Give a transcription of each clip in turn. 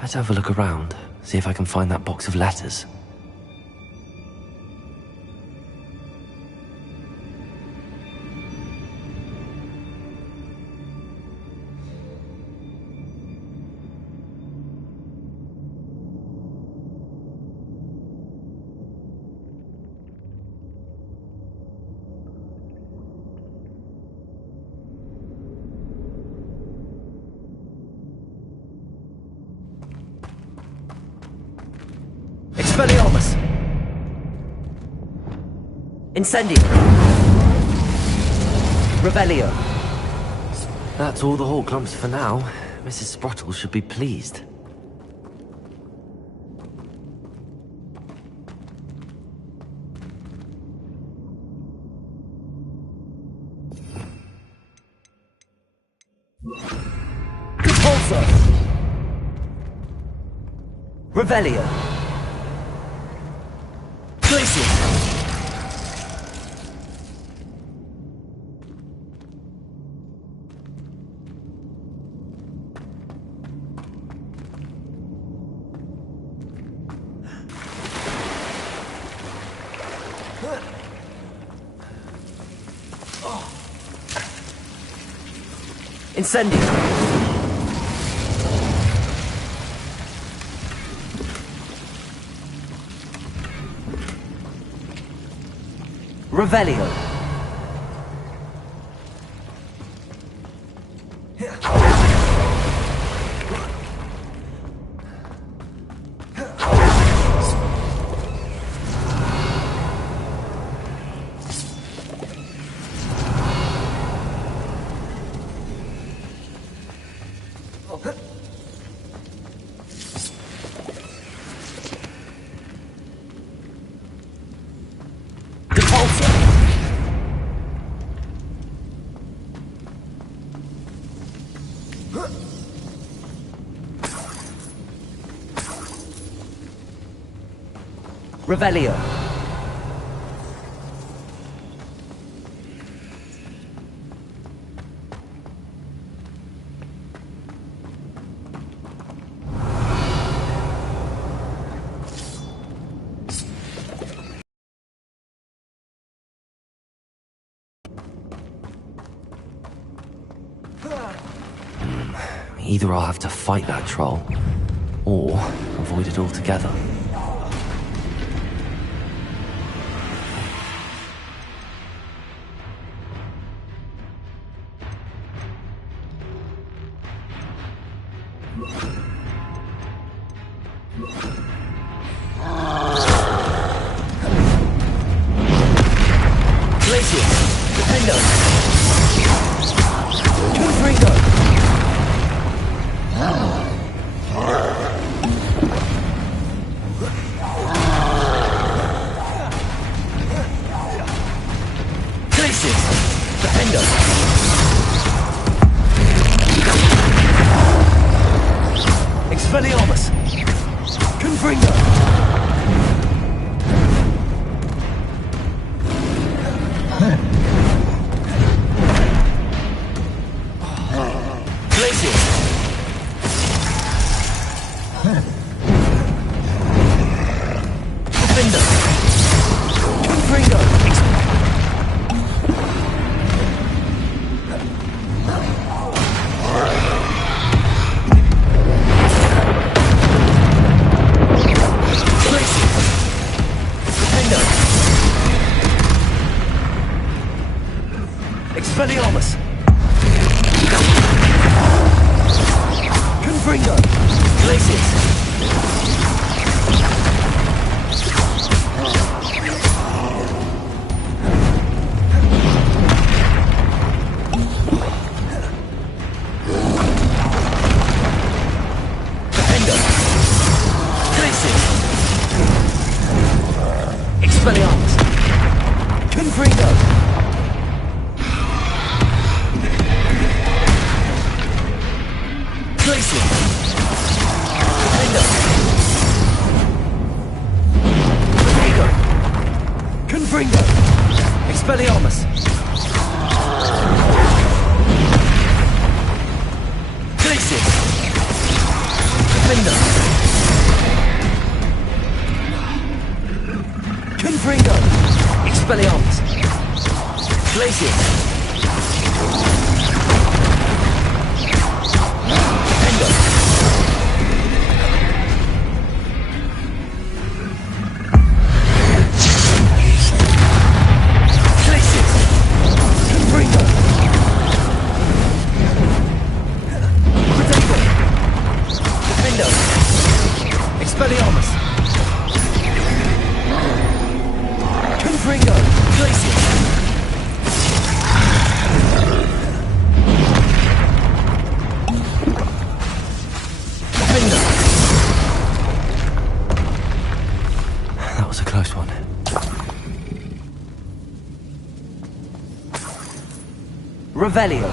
Let's have a look around, see if I can find that box of letters. Expelliarmus! Incendio! Revelio! That's all the Hawklumps for now. Mrs. Sprottle should be pleased. Repulsor! Revelio! Glacier! Incendio! Revelio! Revelio! Either I'll have to fight that troll, or avoid it altogether. Glacier! Defendo! Confringo! Glacier! Defendo! Expelliarmus! Confringo! Glacier! Defender! Confringo! Glacier! Defender! Expelliarmus! Confringo! Glacier! Defender! Glacier! Expelliarmus! Confringo! Glacier! Defender! Revelio! Confringo! Expelliarmus! Glacier! Defender! Expelliarmus! Confringo! Glacius! Defender! That was a close one. Revelio!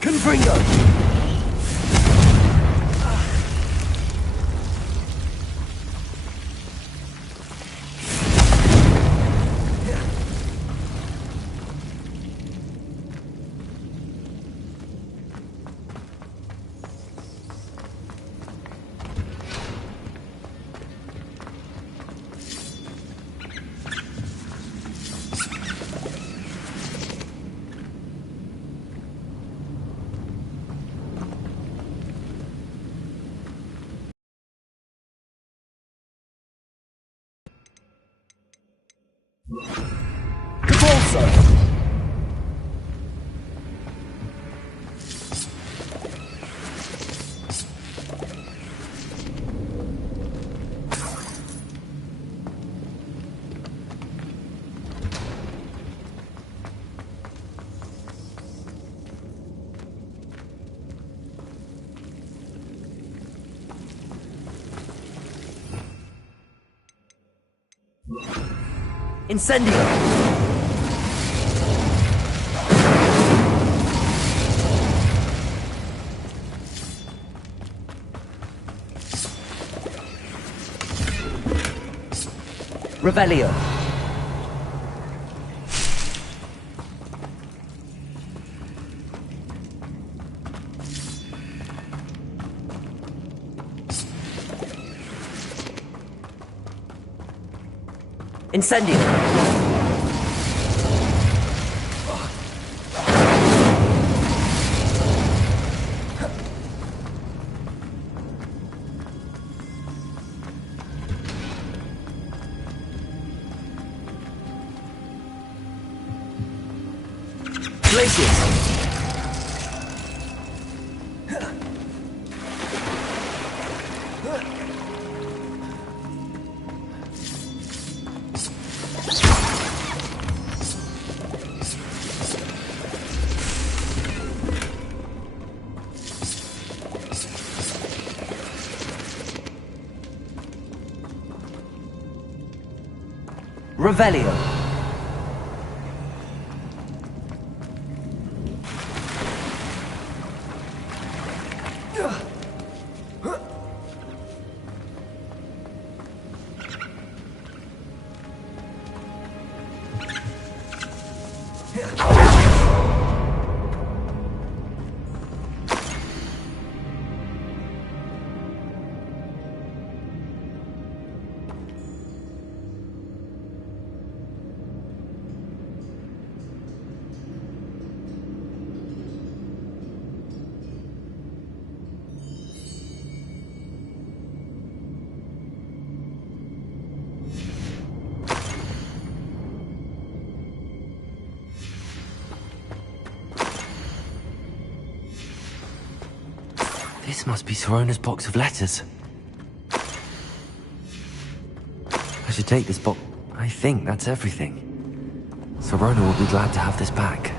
Confringo! Capolso! Incendio! Revelio! Incendio! Glacius! Revelio! This must be Sorona's box of letters. I should take this box. I think that's everything. Sorona will be glad to have this back.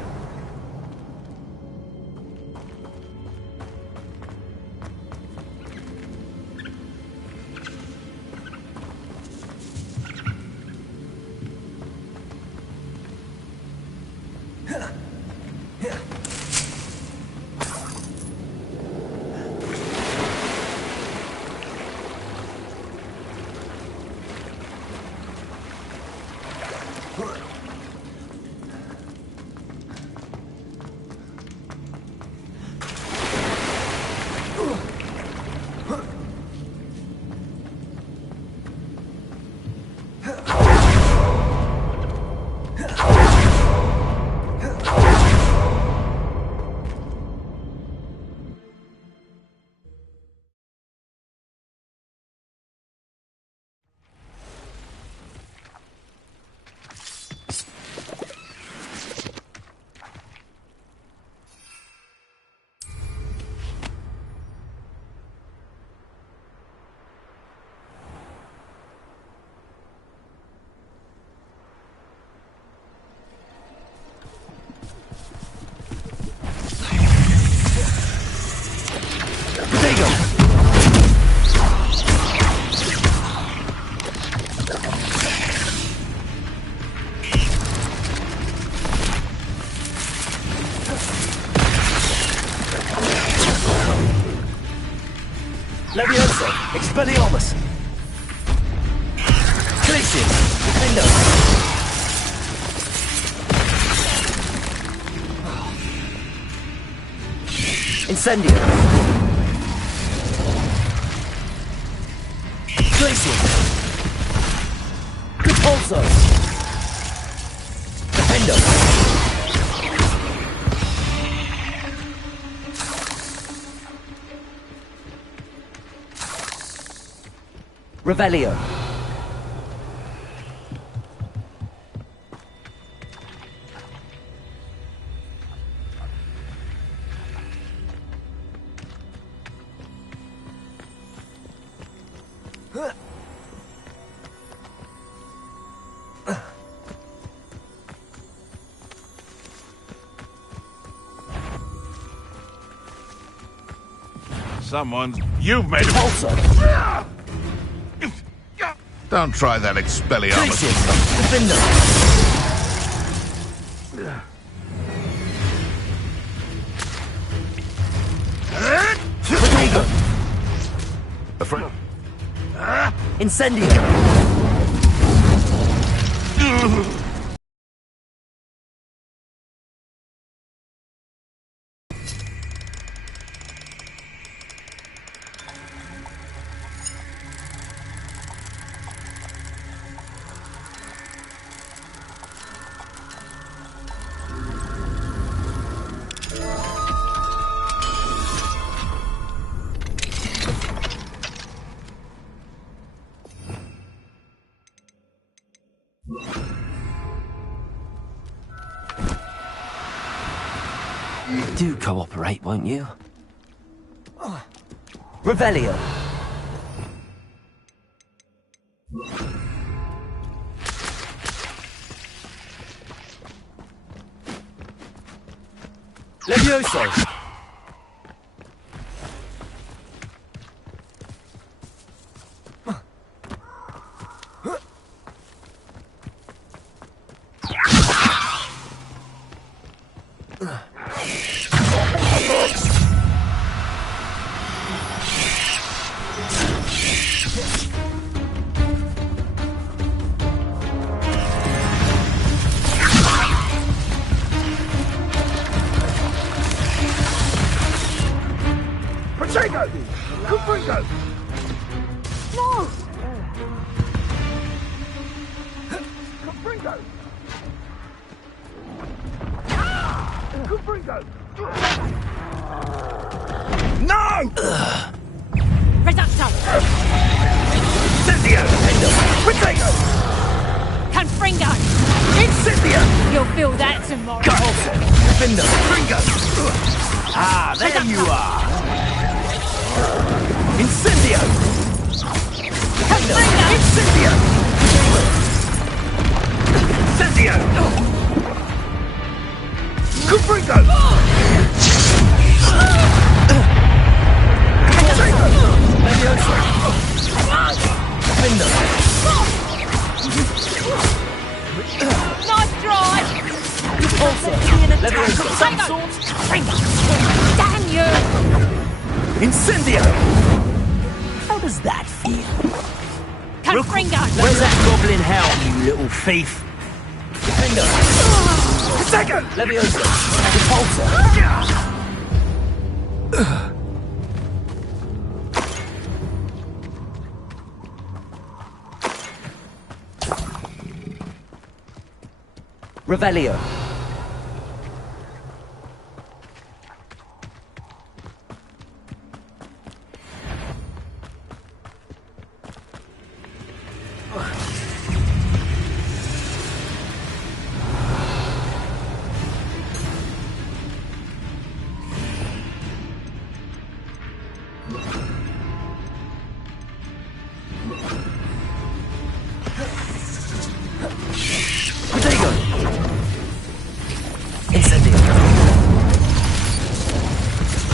Leviosa, Expelliarmus. Glacius, Defendo. Incendio. Glacius. Repulso. Defendo. Revelio. You've made a... Also. Don't try that Expelliarmus. Defender. Protego. A friend. Incendio. Do cooperate, won't you? Revelio. Levioso. Protego! Confringo! No! Confringo! Confringo! No! Reducto! Incendio! Protego! Confringo! Incendio! You'll feel that tomorrow. Defender. Confringo! Ah, there you are! Incendio. Confringo! Incendio! Incendio! Confringo! Levioso. Defender. Nice try! Also. Levioso. Some sort. Confringo! Damn you! Incendio. How does that feel? Confringo! Where's that goblin hound, you little thief? Defender! Second! Leviosa! Repulsor! Revelio! Protego! Incendio!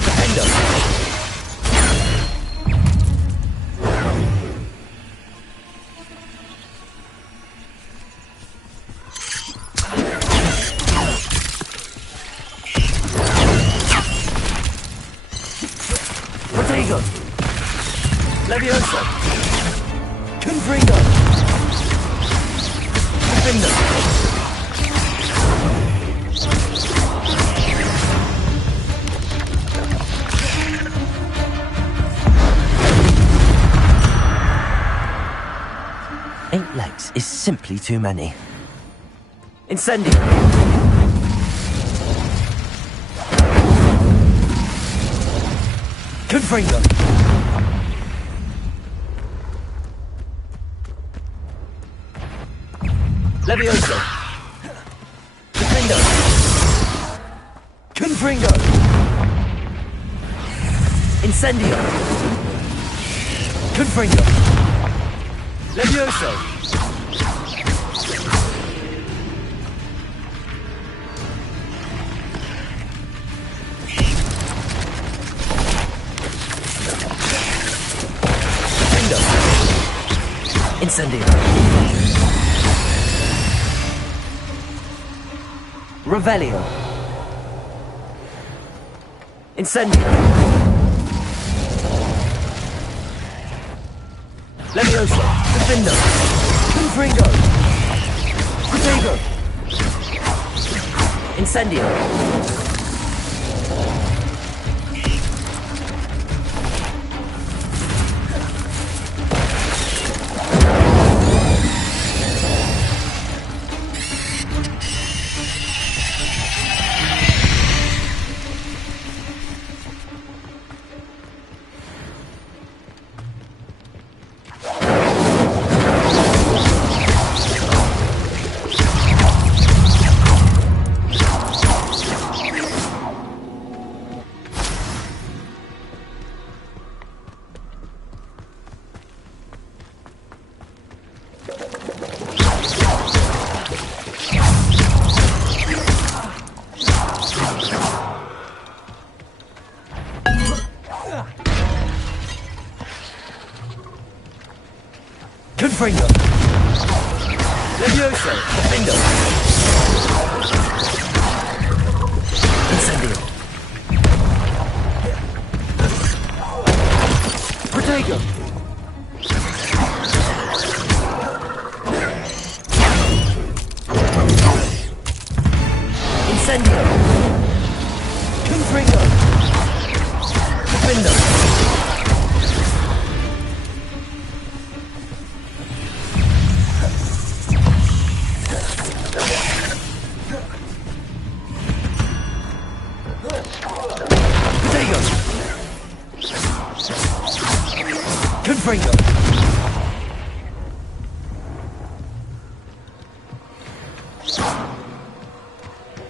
Defender! Protego! Leviosa! Confringo! Defender! Eight legs is simply too many. Incendio! Confringo! Levioso! Defender! Confringo! Incendio! Confringo! Levioso! Defender! Incendio! Revelio! Incendio! Levioso! Defender! Confringo! Protego! Incendio! Confringo! Levioso! Defender! Incendio! Protego! Incendio! Confringo! Defender! Confringo!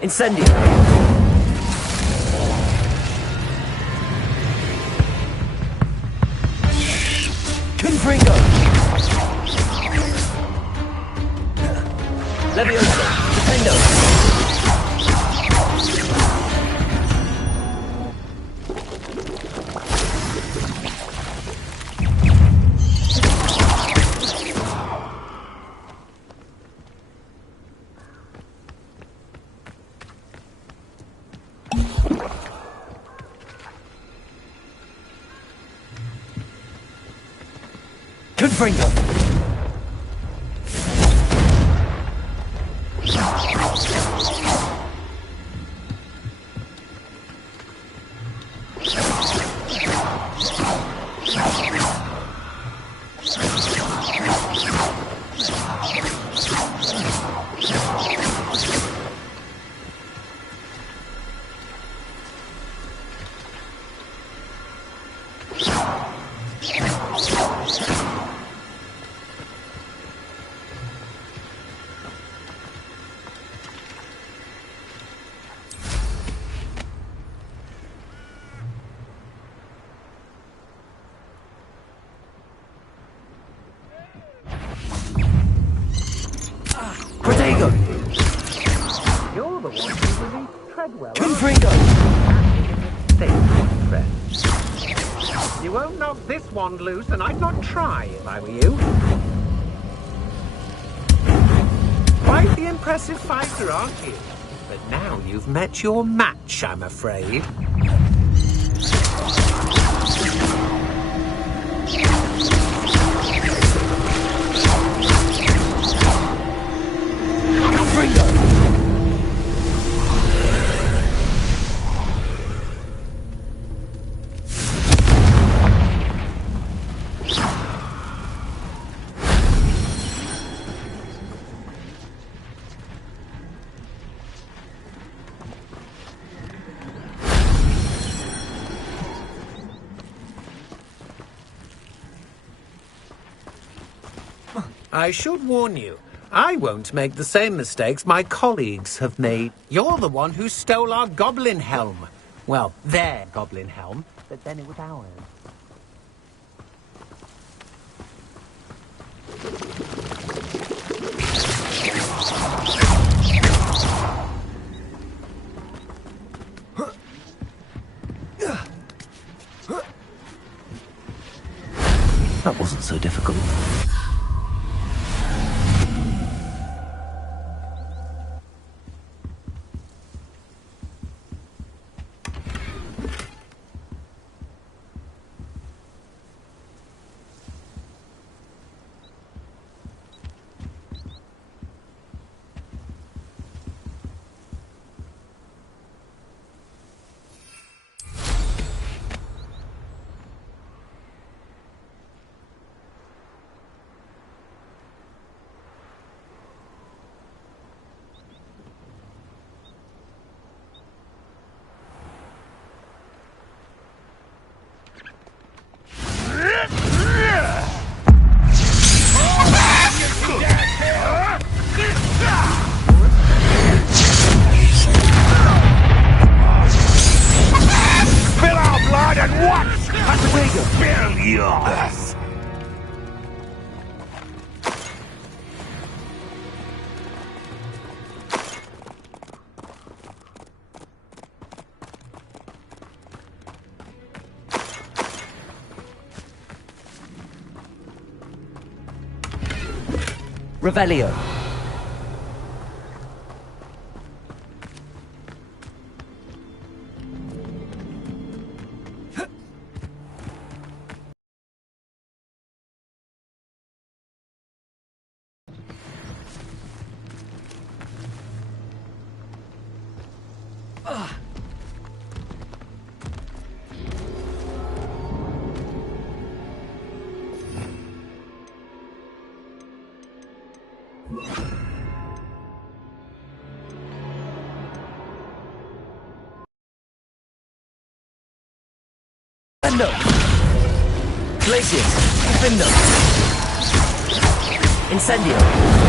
Incendio! Confringo! Levioso! Defendo! Confringo! Protego! You're the one who released Treadwell. Confringo! You won't knock this wand loose, and I'd not try if I were you. Quite the impressive fighter, aren't you? But now you've met your match, I'm afraid. I should warn you, I won't make the same mistakes my colleagues have made. You're the one who stole our goblin helm. Well, their goblin helm, but then it was ours. That wasn't so difficult. Revelio. Defendo! Glacius! Defendo! Incendio!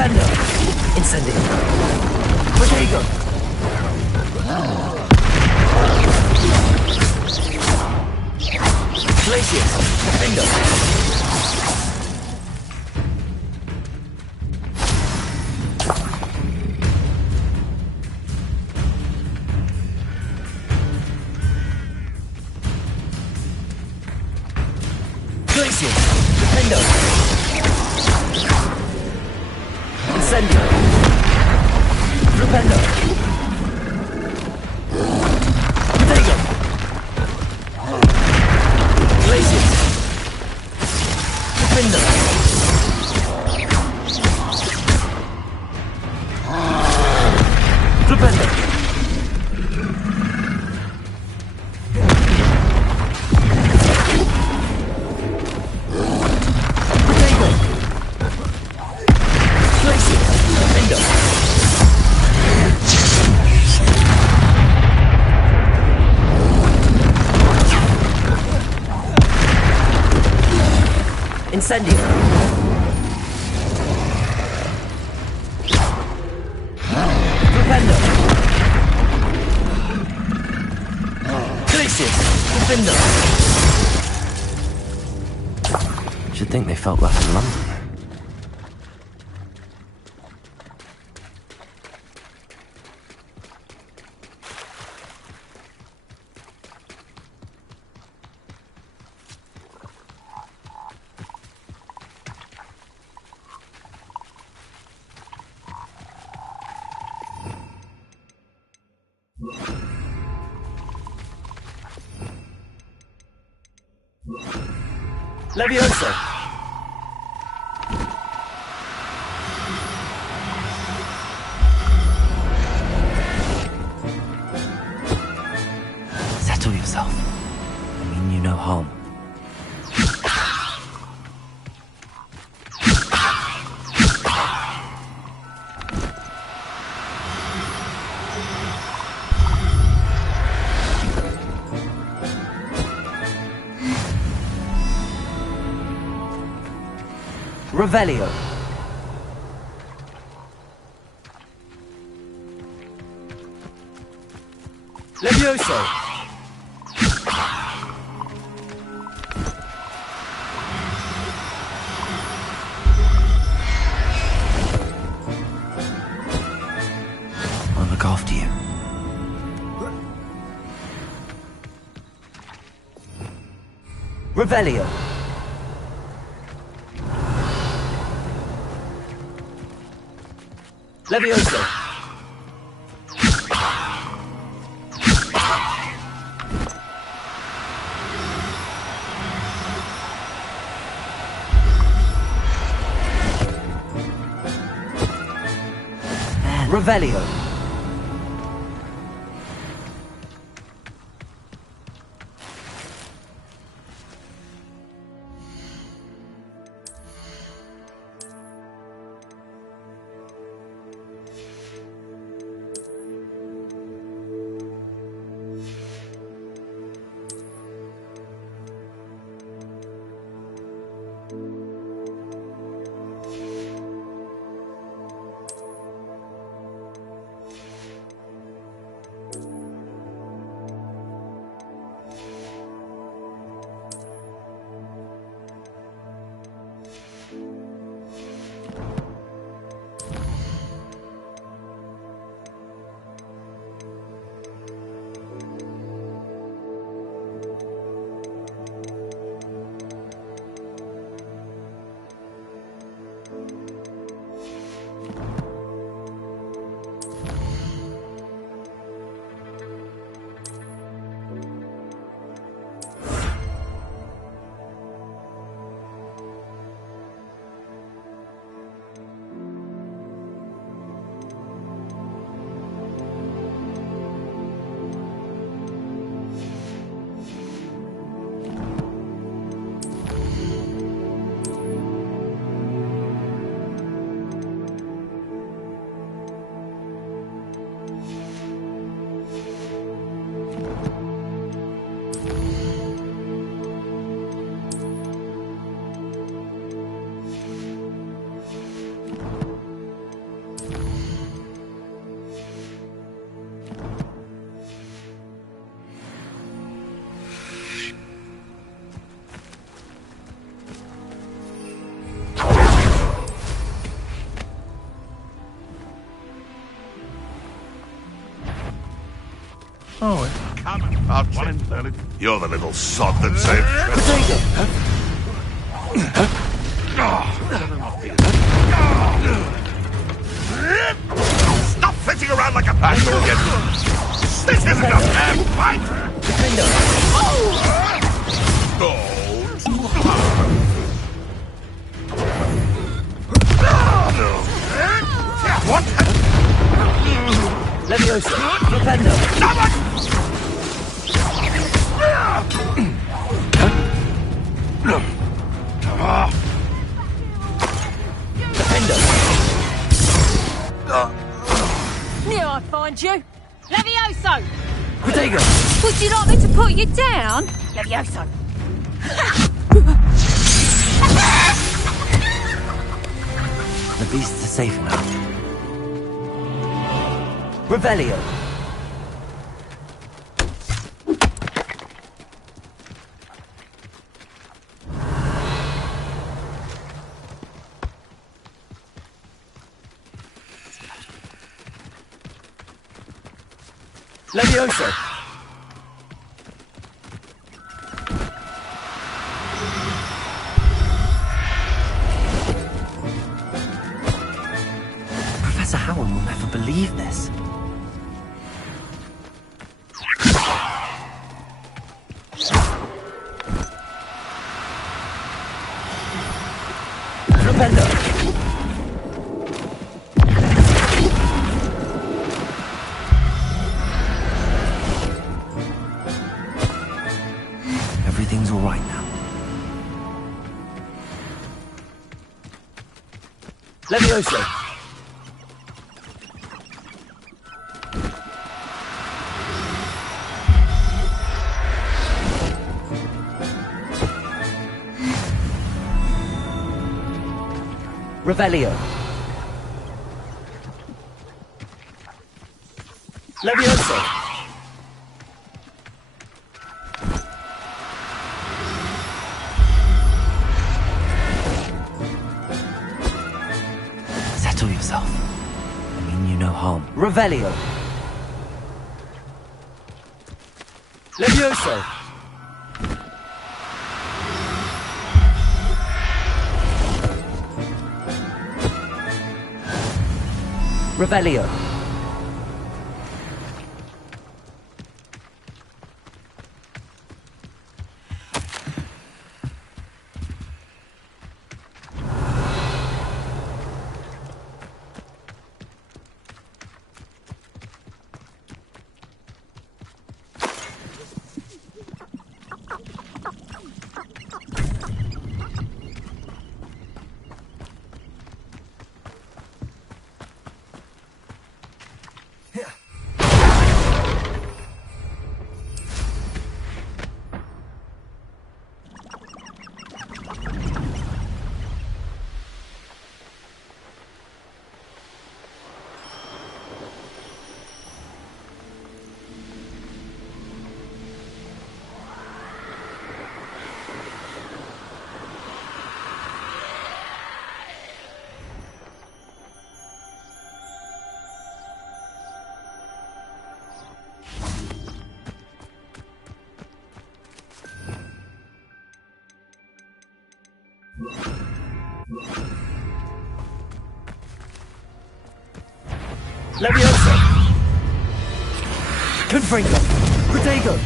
Rependo. Incendio. Protego. Glacius. Defendo. Glacius. Defendo. Incendio. Rependo. Protego. Glacius. Defendo. Rependo. Protego. Glacius. Defendo. Incendio. Rependo. Glacius. Defendo. Should think they felt left in London. Levioso. Settle yourself. I mean you no harm. Revelio. Levioso. I'll look after you. Revelio. Levioso. Revelio. Oh, come on. I'll one and learn it. You're the little sod that saved Stop flitting around like a passion again. This isn't a fair fight. What? Leviosa. Propendo. Propendo. Knew I'd find you. Levioso! Protego. Would you like me to put you down? Levioso. The beasts are safe now. Revelio. Levioso. Professor Howard will never believe this. Propendo. Everything's all right now. Levioso. Revelio. Levioso. Settle yourself. I mean you no harm. Revelio. Levioso. Revelio. Levioso. Confringo. Protego.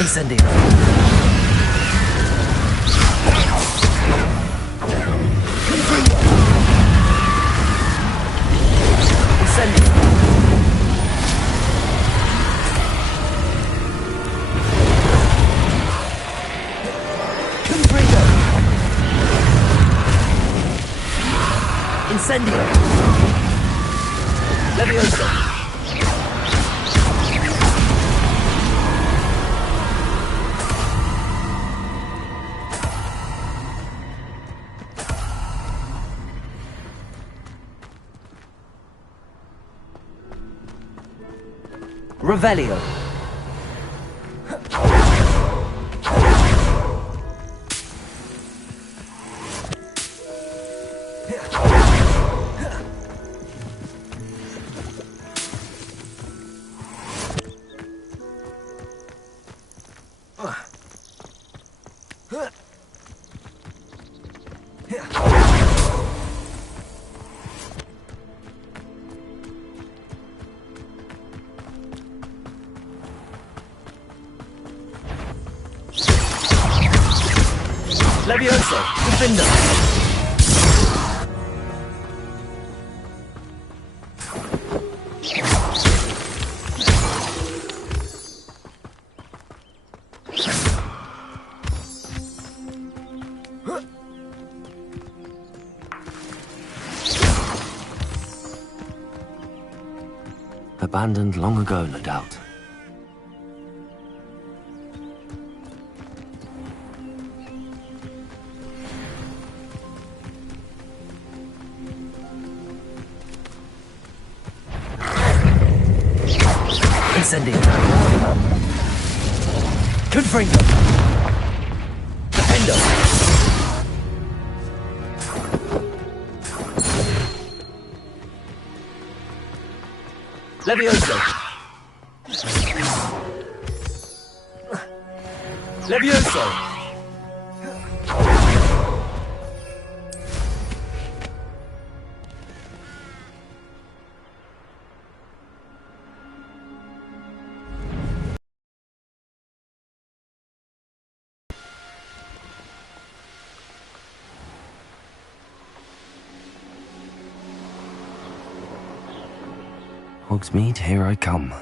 Incendio. Confringo. Incendio. Confringo. Incendio. Levioso. Revelio. Levioso! Defender! Abandoned long ago, no doubt. Incendio! Confringo! Defender! Levioso! Levioso! Hogsmeade, here I come.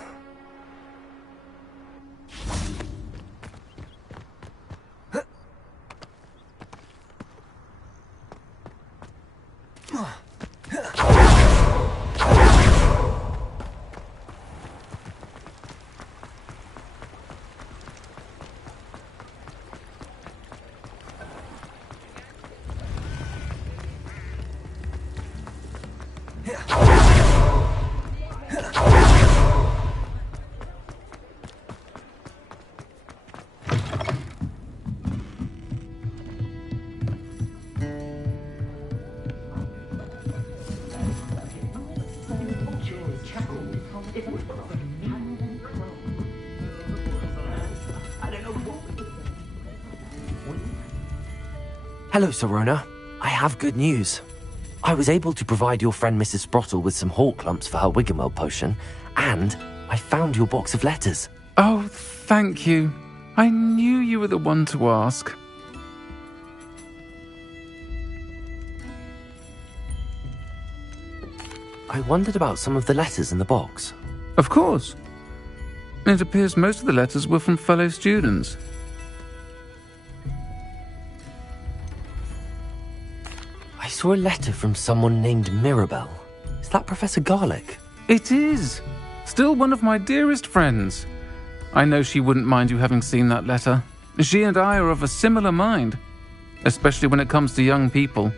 Hello, Sorona. I have good news. I was able to provide your friend Mrs. Sprottle with some hawk lumps for her Wiggenweld potion, and I found your box of letters. Oh, thank you. I knew you were the one to ask. I wondered about some of the letters in the box. Of course. It appears most of the letters were from fellow students. I saw a letter from someone named Mirabelle. Is that Professor Garlick? It is. Still one of my dearest friends. I know she wouldn't mind you having seen that letter. She and I are of a similar mind, especially when it comes to young people.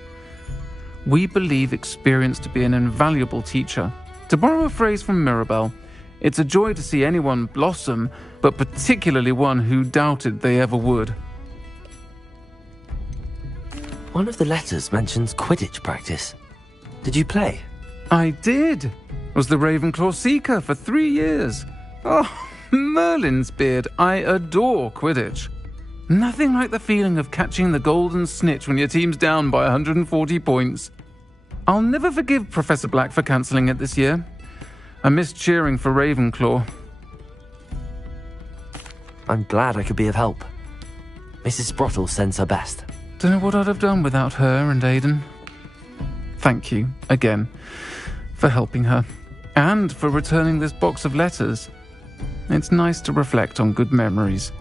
We believe experience to be an invaluable teacher. To borrow a phrase from Mirabelle, it's a joy to see anyone blossom, but particularly one who doubted they ever would. One of the letters mentions Quidditch practice. Did you play? I did. Was the Ravenclaw Seeker for 3 years. Oh, Merlin's beard, I adore Quidditch. Nothing like the feeling of catching the golden snitch when your team's down by 140 points. I'll never forgive Professor Black for cancelling it this year. I missed cheering for Ravenclaw. I'm glad I could be of help. Mrs. Sprottle sends her best. Don't know what I'd have done without her and Aidan. Thank you, again, for helping her, and for returning this box of letters. It's nice to reflect on good memories.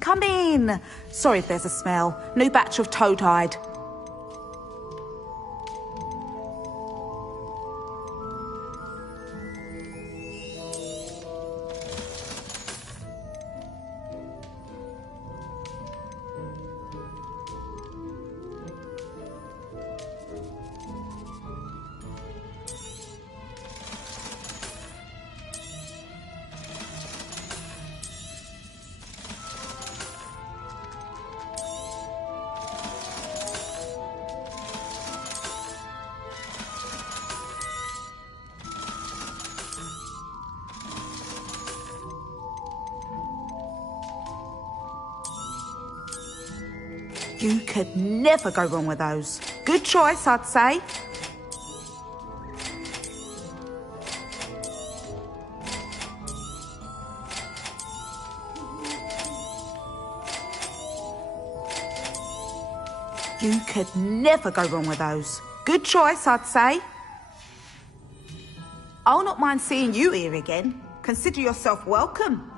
Come in. Sorry if there's a smell. New batch of toad hide. You could never go wrong with those. Good choice, I'd say. You could never go wrong with those. Good choice, I'd say. I'll not mind seeing you here again. Consider yourself welcome.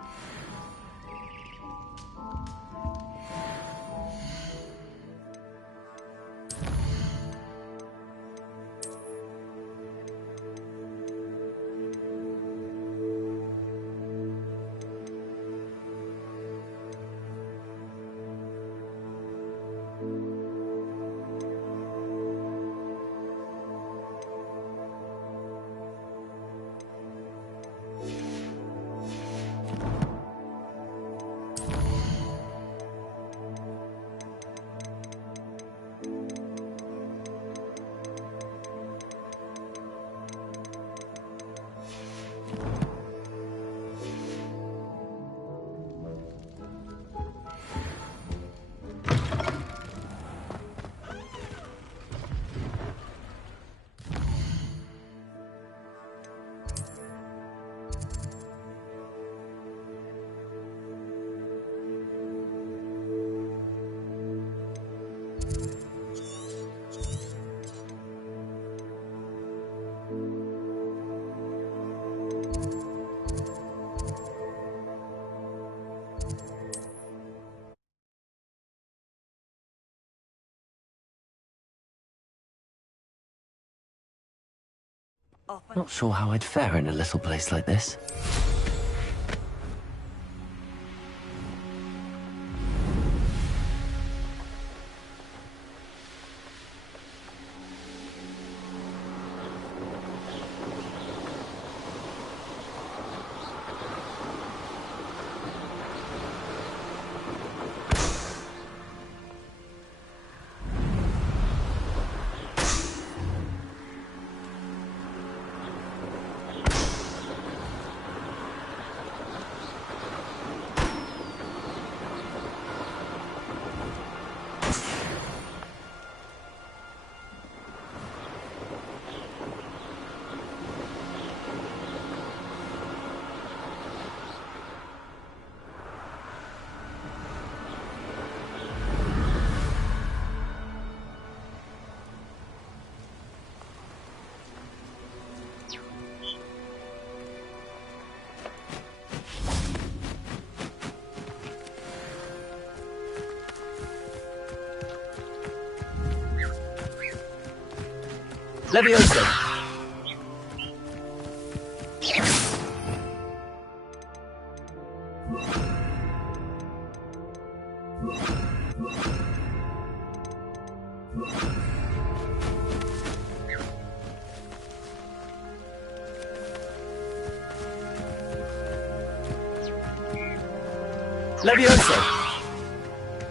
Not sure how I'd fare in a little place like this. Levioso! Levioso!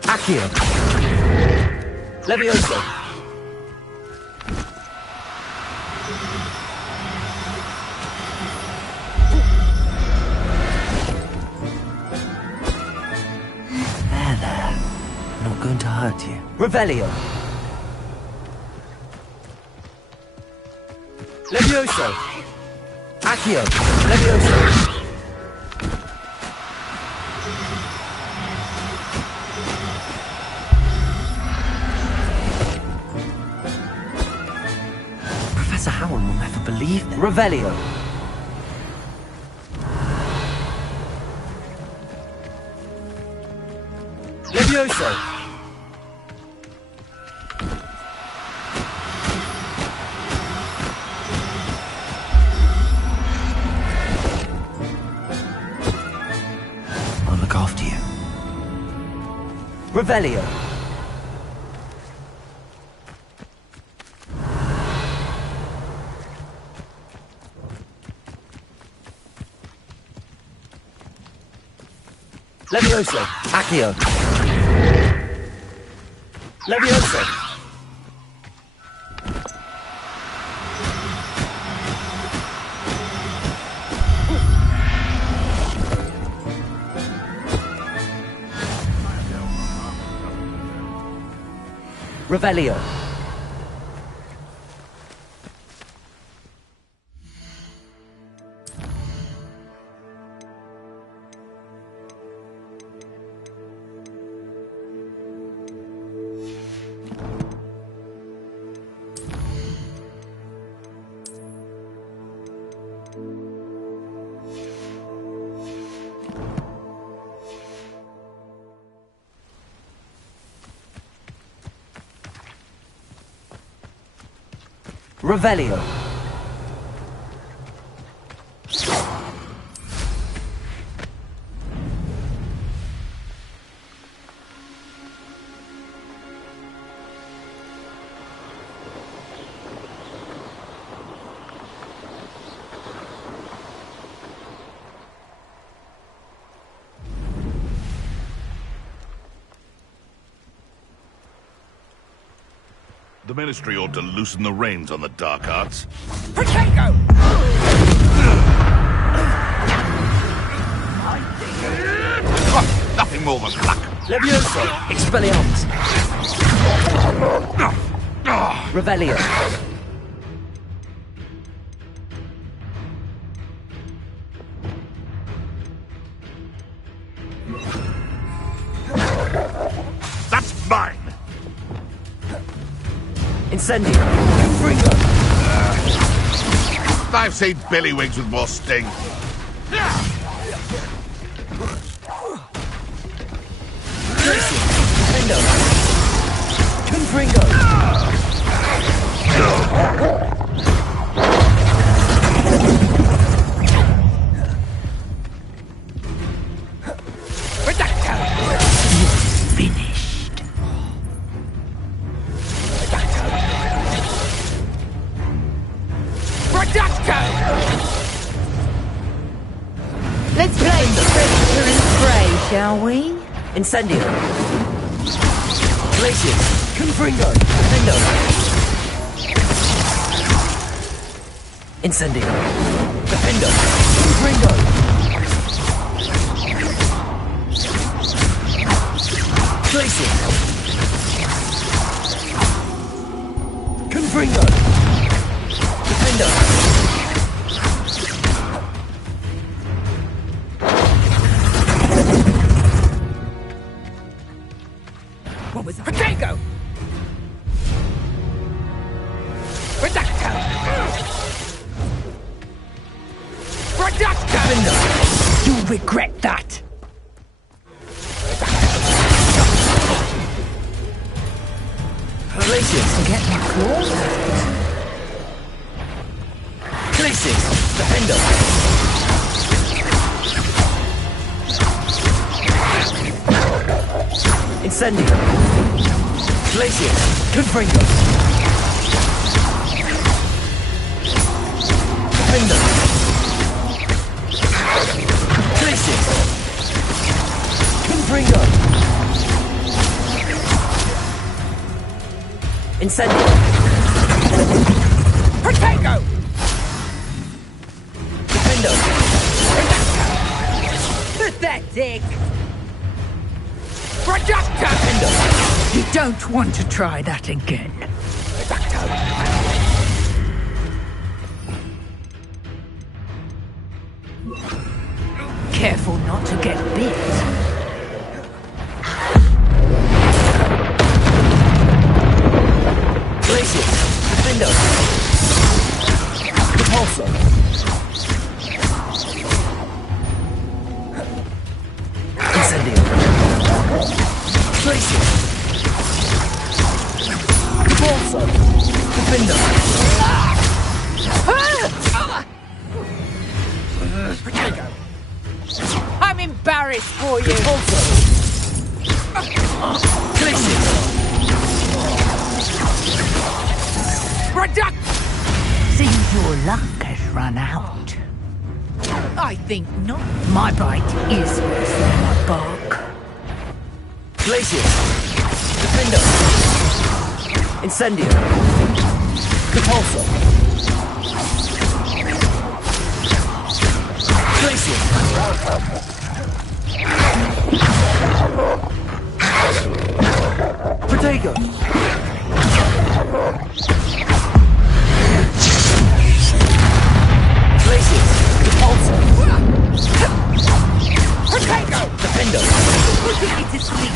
Accio! Levioso! going to hurt you. Revelio. Levioso. Accio. Levioso. Professor Howard will never believe this. Revelio. Levioso. I'll look after you. Revelio. Levioso. Accio. Levioso. Revelio. Revelio. The Ministry ought to loosen the reins on the dark arts. Potato! Nothing more than luck. Levioso. Expelliarmus. Revelio. That's mine. Incendio. Confringo. I've seen Billywigs with more sting. Window. Confringo. Finished. Let's play Predator and Prey, shall we? Incendio. Glacius. Confringo. Defendo. Incendio. Defendo. Confringo. Glacius. Confringo. Defendo. What was that? Potato! Reducto! Reducto! You'll regret that! Glacius! Get my claws out. Glacius! Defendo! Incendio. Glacius! Confringo! Defendo! Glacius! Confringo! Incendio. Potato! Defendo! Pathetic! Reducto! Defendo! You don't want to try that again. Careful not to get bit. Glacius! Defendo! Repulsor! Incendio! Glacius! Repulsor! Defendo! Protego! I'm embarrassed for you. Repulsor! Glacius! Reduct! Seems your luck has run out. I think not. My bite is worse than my bark. Glacius! Defendo! Incendio! Repulsor! Glacius! Protego! Glacius! Repulsor! Protego! Defendo! Putting me to sleep.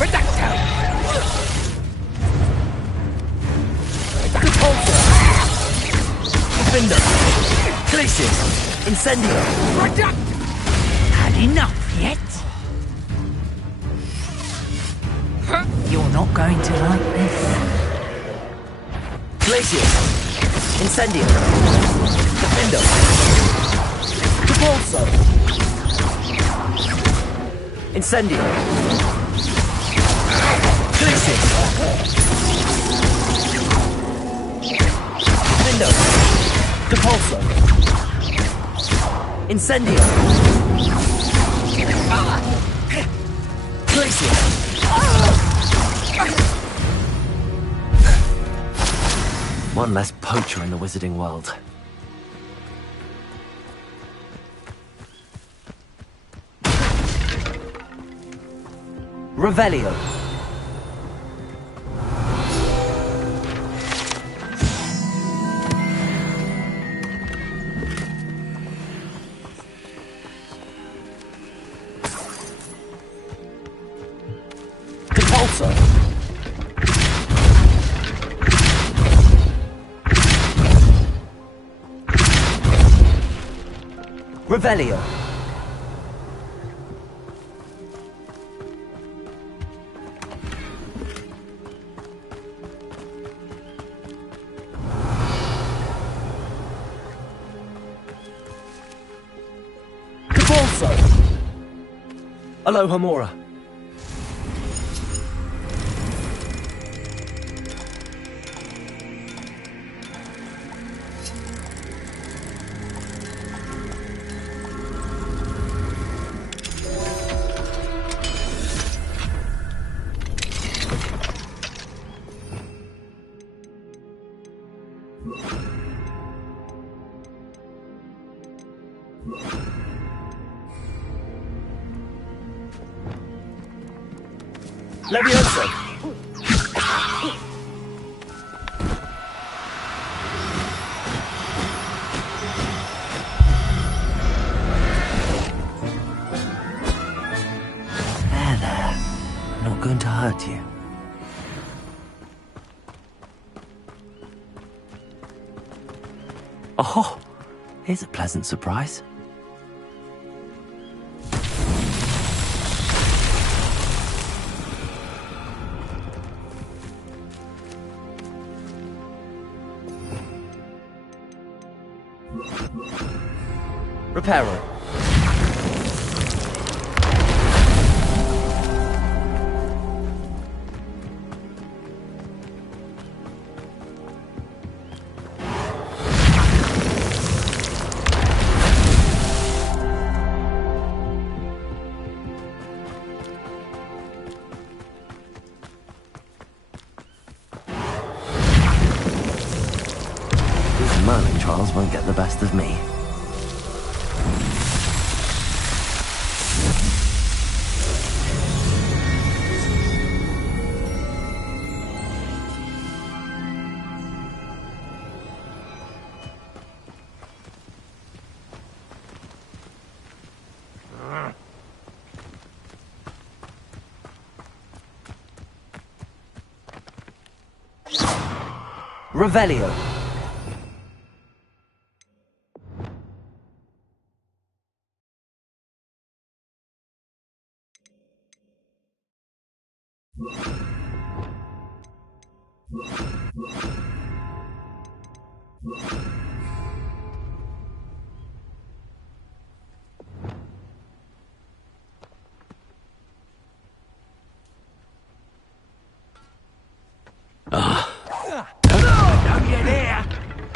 Reducto! Repulsor! Defendo! Glacius! Incendio! Reduct! Had enough yet? You're not going to like this. Glacius! Incendio! Defendo! Repulsor! Incendio! Glacius! Defendo! Repulsor! Incendio! Glacius! One less poacher in the wizarding world. Revelio! Repulsor! Revelio! Repulsor! Alohomora! Levioso! There. Not going to hurt you. Oh, here's a pleasant surprise. Reparo! These Merlin trials won't get the best of me. Revelio.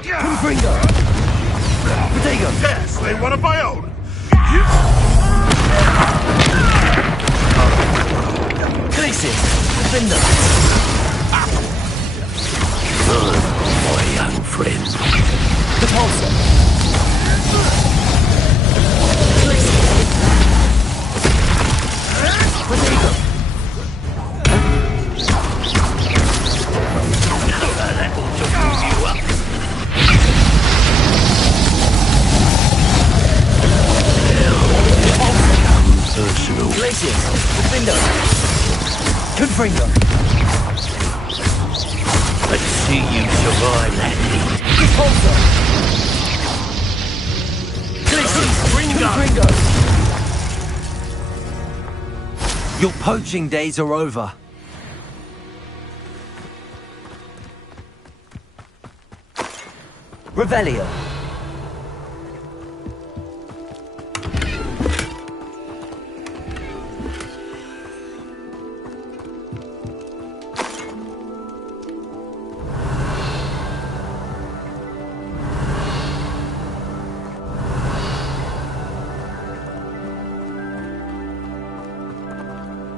Confringo. Protego. Yes, they one of my own. Glacius. Defender. My young friend. Depulso. Protego. Personal. Glacius. Defender. Confringo. Let's see you survive that heat. Depulso. Glacius. Confringo. Your poaching days are over. Revelio.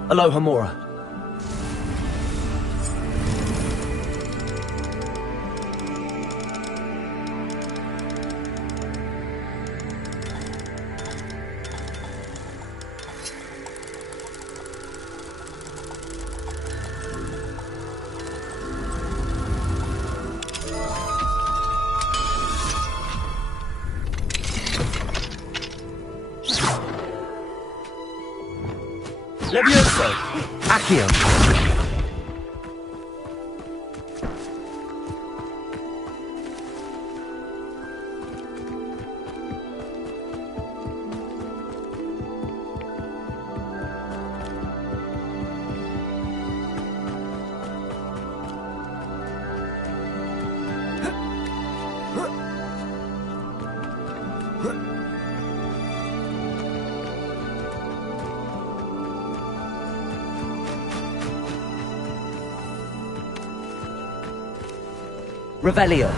Aloha Mora. Levioso. Accio. Revelio.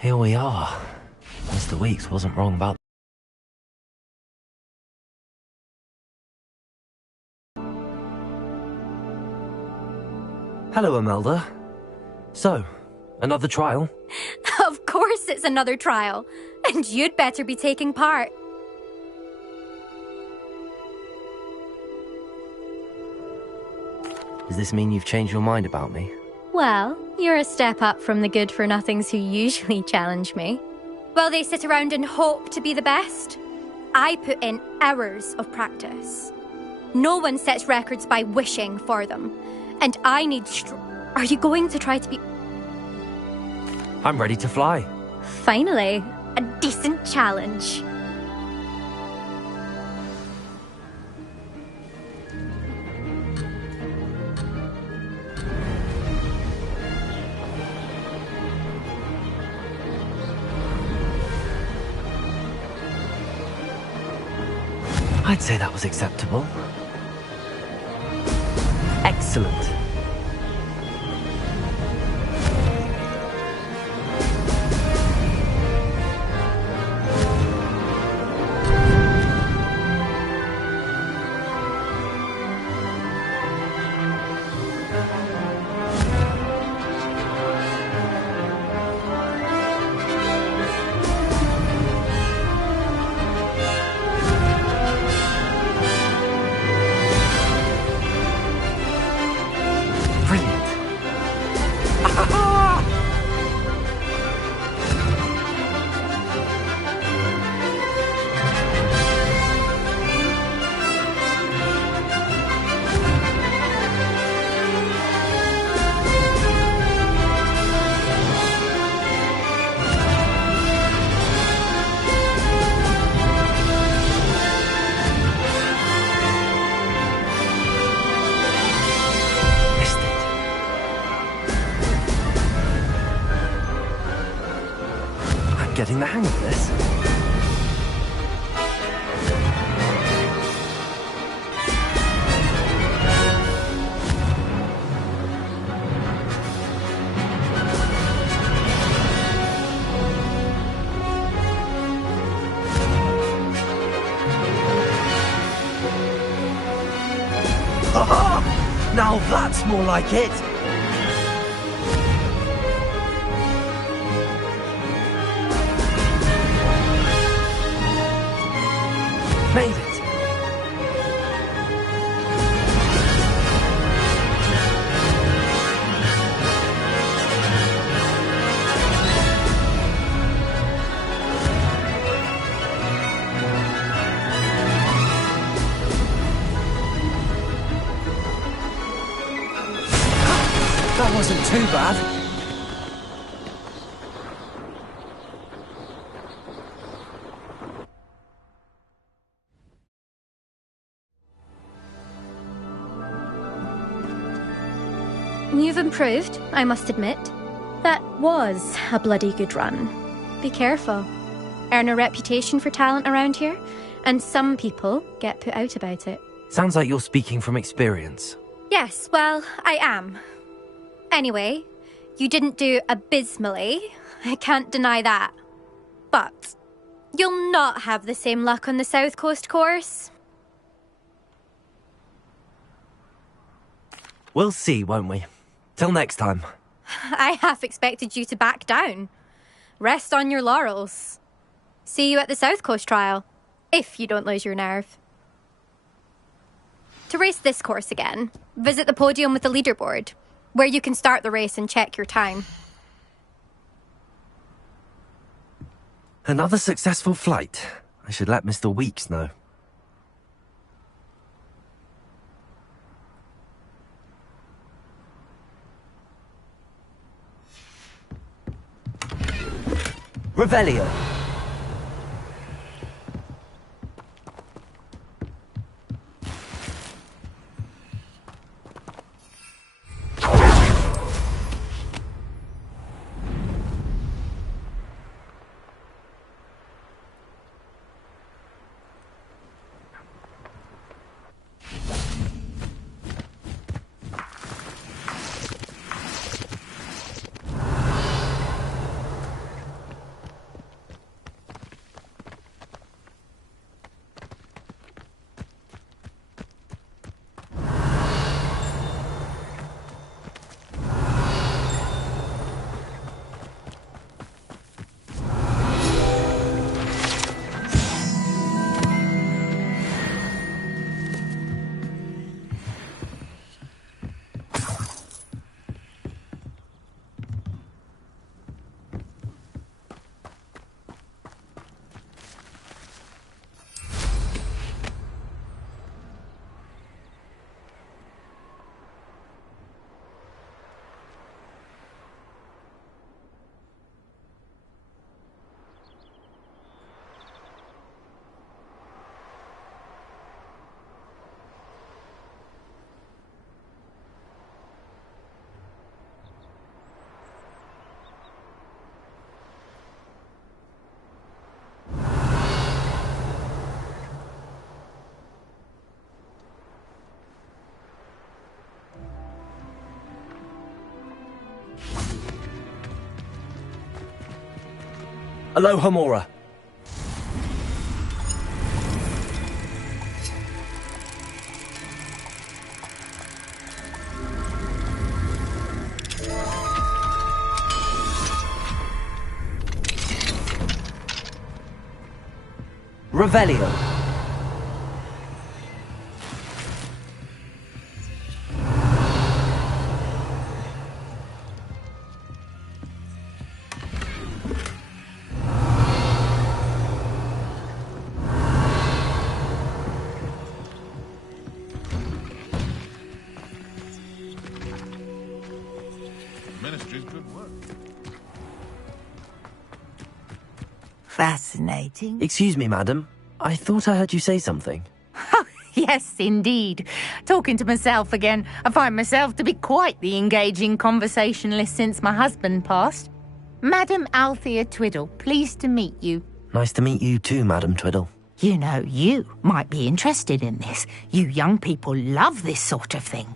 Here we are. Mr. Weeks wasn't wrong about... Hello, Imelda. So, another trial? Of course it's another trial. And you'd better be taking part. Does this mean you've changed your mind about me? Well, you're a step up from the good-for-nothings who usually challenge me. While they sit around and hope to be the best, I put in hours of practice. No one sets records by wishing for them. And I need Are you going to try to be... I'm ready to fly. Finally, a decent challenge. I'd say that was acceptable. Excellent. Getting the hang of this. Aha! Now that's more like it! Made it! That wasn't too bad. You've improved, I must admit. That was a bloody good run. Be careful. Earn a reputation for talent around here, and some people get put out about it. Sounds like you're speaking from experience. Yes, well, I am. Anyway, you didn't do abysmally. I can't deny that. But you'll not have the same luck on the South Coast course. We'll see, won't we? Till next time. I half expected you to back down. Rest on your laurels. See you at the South Coast trial, if you don't lose your nerve. To race this course again, visit the podium with the leaderboard, where you can start the race and check your time. Another successful flight. I should let Mr. Weeks know. Revelio. Aloha Mora. Revelio. Ministry's good work. Fascinating. Excuse me, madam. I thought I heard you say something. Yes, indeed. Talking to myself again. I find myself to be quite the engaging conversationalist since my husband passed. Madam Althea Twiddle, pleased to meet you. Nice to meet you too, Madam Twiddle. You know, you might be interested in this. You young people love this sort of thing.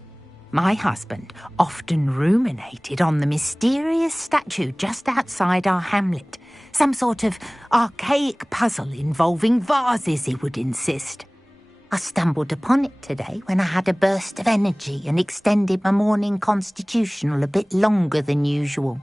My husband often ruminated on the mysterious statue just outside our hamlet. Some sort of archaic puzzle involving vases, he would insist. I stumbled upon it today when I had a burst of energy and extended my morning constitutional a bit longer than usual.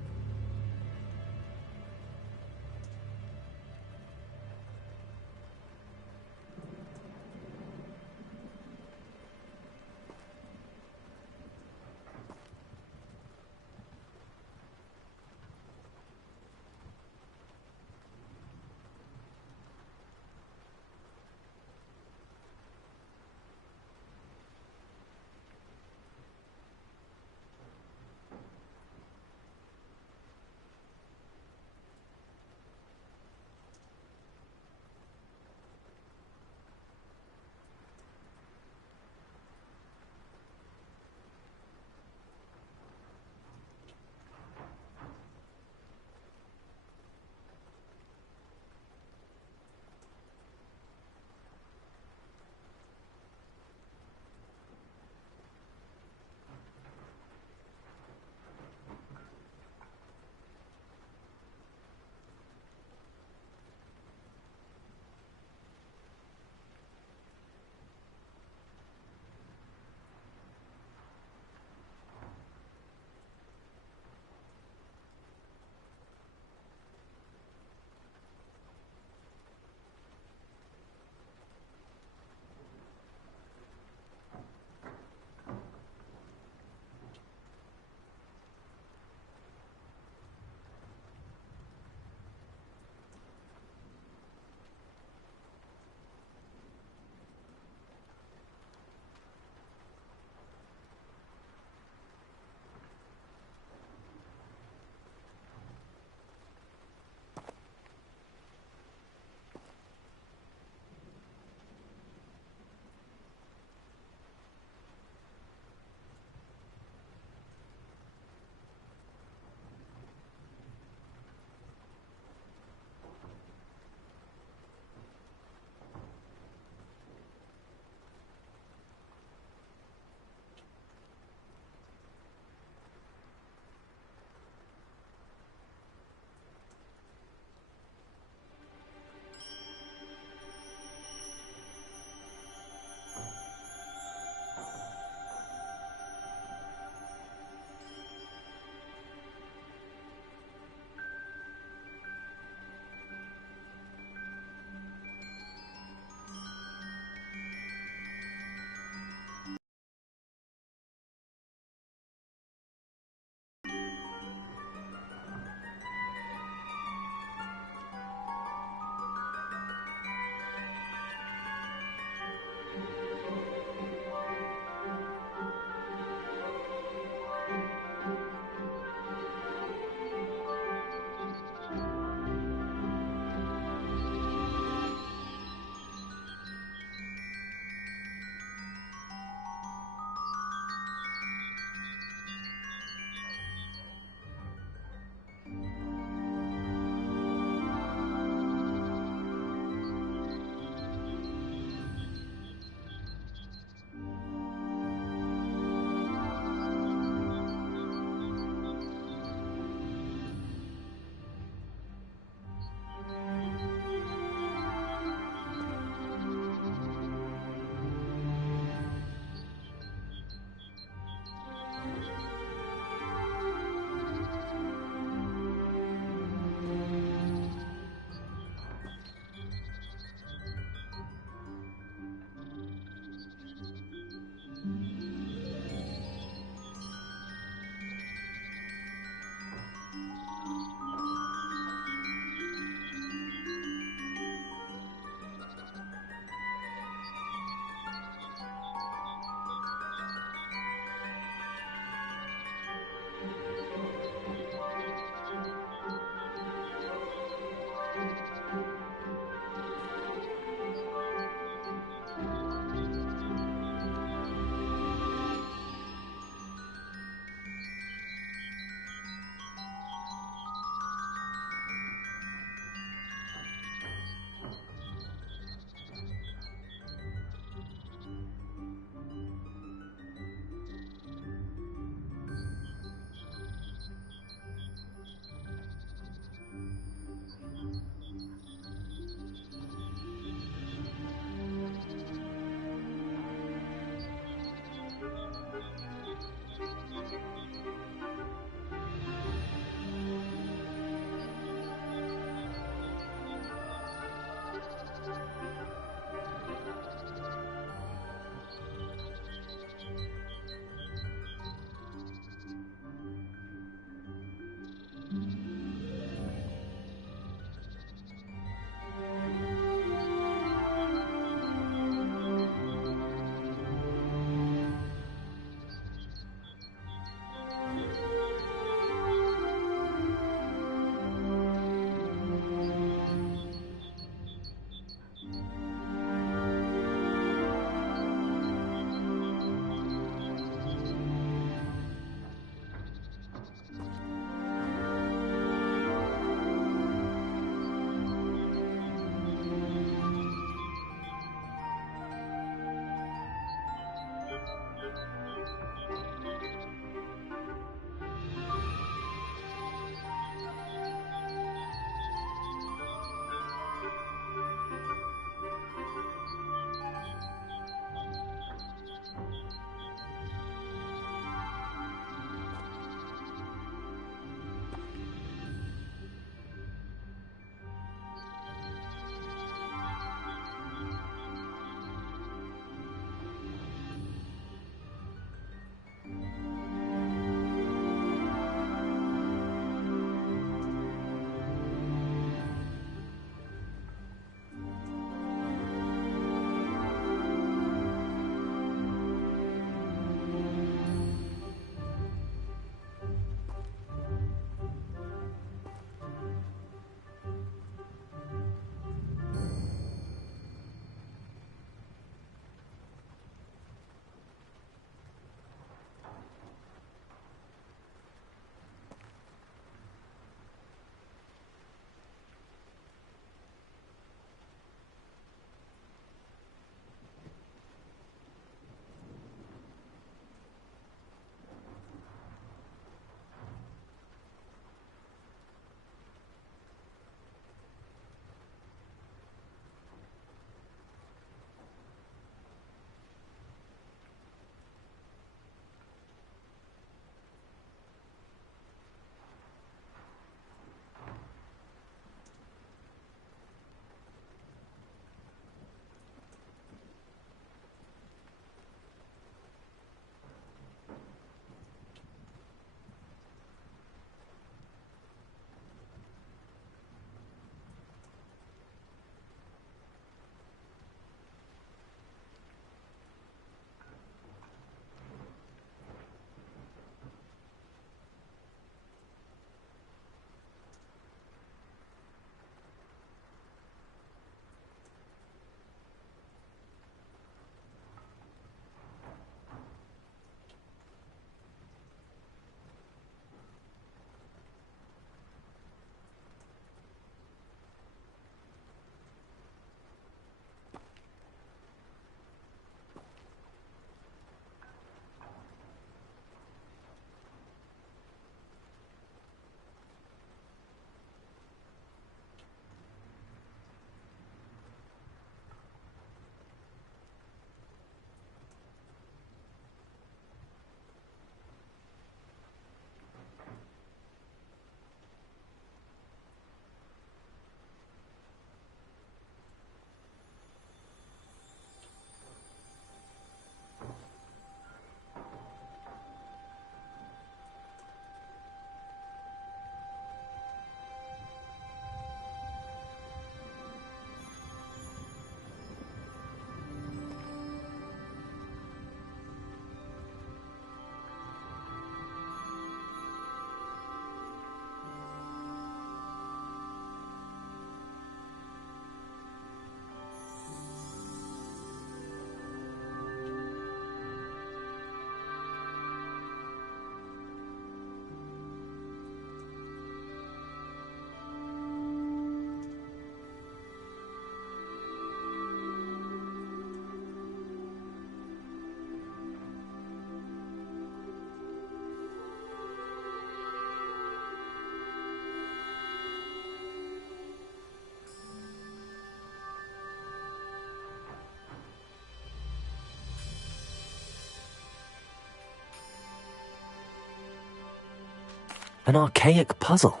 An archaic puzzle.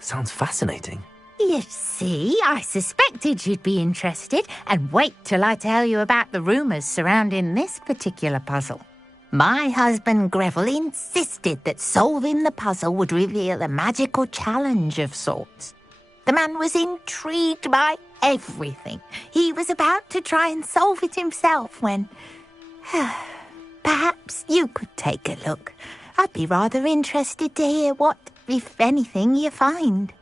Sounds fascinating. You see, I suspected you'd be interested, and wait till I tell you about the rumours surrounding this particular puzzle. My husband Greville insisted that solving the puzzle would reveal a magical challenge of sorts. The man was intrigued by everything. He was about to try and solve it himself when... Perhaps you could take a look. I'd be rather interested to hear what, if anything, you find.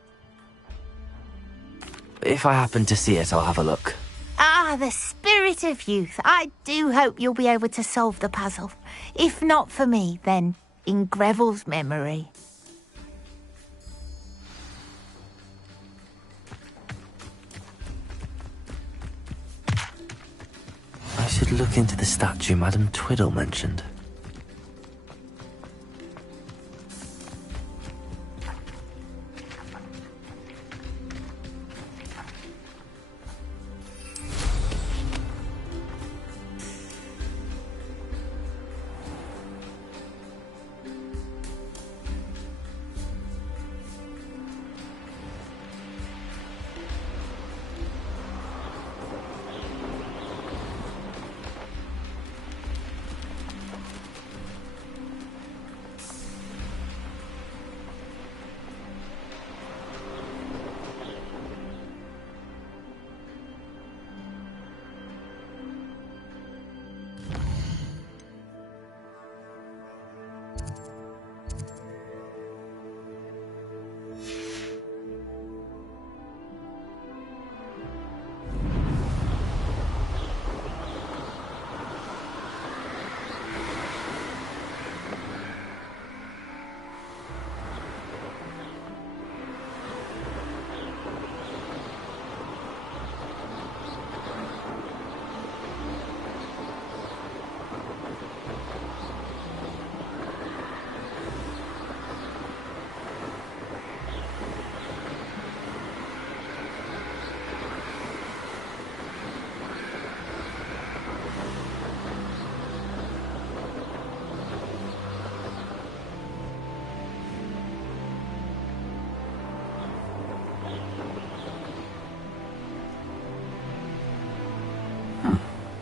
If I happen to see it, I'll have a look. Ah, the spirit of youth. I do hope you'll be able to solve the puzzle. If not for me, then in Greville's memory. I should look into the statue Madame Twiddle mentioned.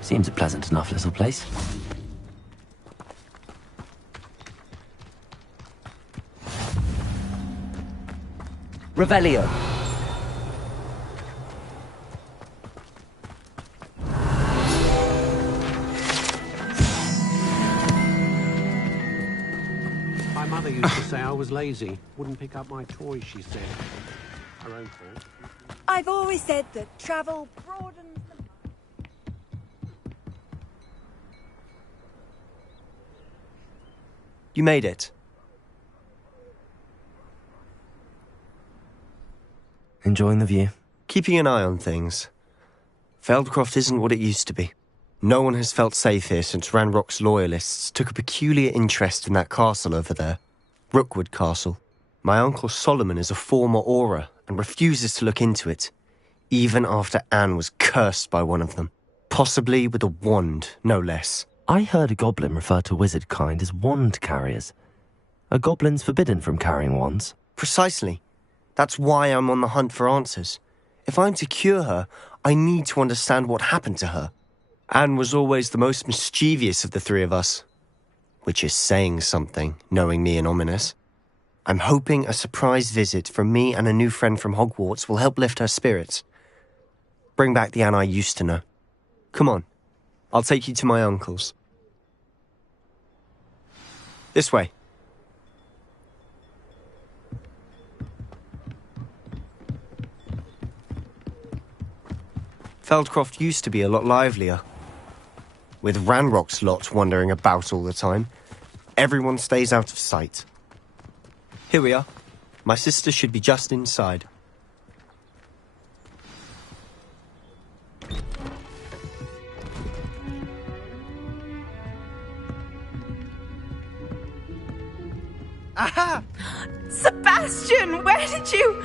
Seems a pleasant enough little place. Revelio. My mother used to say I was lazy. Wouldn't pick up my toys, she said. Her own fault. I've always said that travel broadens the... You made it. Enjoying the view? Keeping an eye on things. Feldcroft isn't what it used to be. No one has felt safe here since Ranrock's loyalists took a peculiar interest in that castle over there. Rookwood Castle. My uncle Solomon is a former Auror and refuses to look into it, even after Anne was cursed by one of them. Possibly with a wand, no less. I heard a goblin refer to wizard kind as wand carriers. Are goblins forbidden from carrying wands? Precisely. That's why I'm on the hunt for answers. If I'm to cure her, I need to understand what happened to her. Anne was always the most mischievous of the three of us. Which is saying something, knowing me and Ominous. I'm hoping a surprise visit from me and a new friend from Hogwarts will help lift her spirits. Bring back the Anne I used to know. Come on, I'll take you to my uncle's. This way. Feldcroft used to be a lot livelier. With Ranrock's lot wandering about all the time, everyone stays out of sight. Here we are. My sister should be just inside. Aha! Sebastian, where did you...